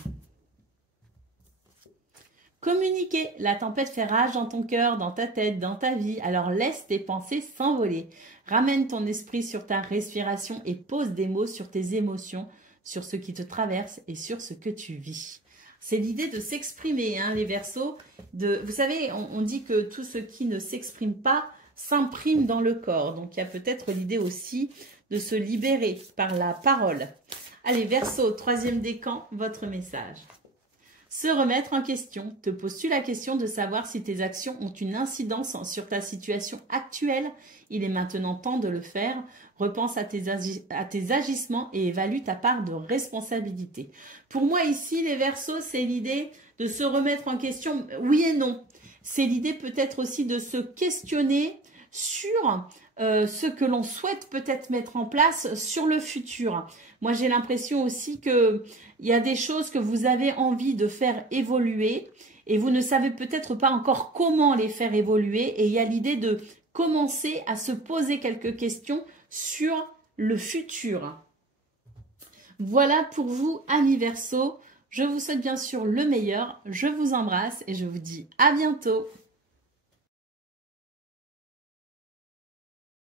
Communiquer. La tempête fait rage dans ton cœur, dans ta tête, dans ta vie. Alors laisse tes pensées s'envoler. Ramène ton esprit sur ta respiration et pose des mots sur tes émotions, sur ce qui te traverse et sur ce que tu vis. C'est l'idée de s'exprimer, hein, les Verseaux. Vous savez, on dit que tout ce qui ne s'exprime pas s'imprime dans le corps. Donc, il y a peut-être l'idée aussi de se libérer par la parole. Allez, Verseau, troisième décan, votre message. Se remettre en question. Te poses-tu la question de savoir si tes actions ont une incidence sur ta situation actuelle? Il est maintenant temps de le faire. Repense à tes agissements et évalue ta part de responsabilité. Pour moi ici, les Verseaux, c'est l'idée de se remettre en question. Oui et non. C'est l'idée peut-être aussi de se questionner sur ce que l'on souhaite peut-être mettre en place sur le futur. Moi, j'ai l'impression aussi qu'il y a des choses que vous avez envie de faire évoluer et vous ne savez peut-être pas encore comment les faire évoluer. Et il y a l'idée de commencer à se poser quelques questions sur le futur. Voilà pour vous, amis Verseaux. Je vous souhaite bien sûr le meilleur. Je vous embrasse et je vous dis à bientôt.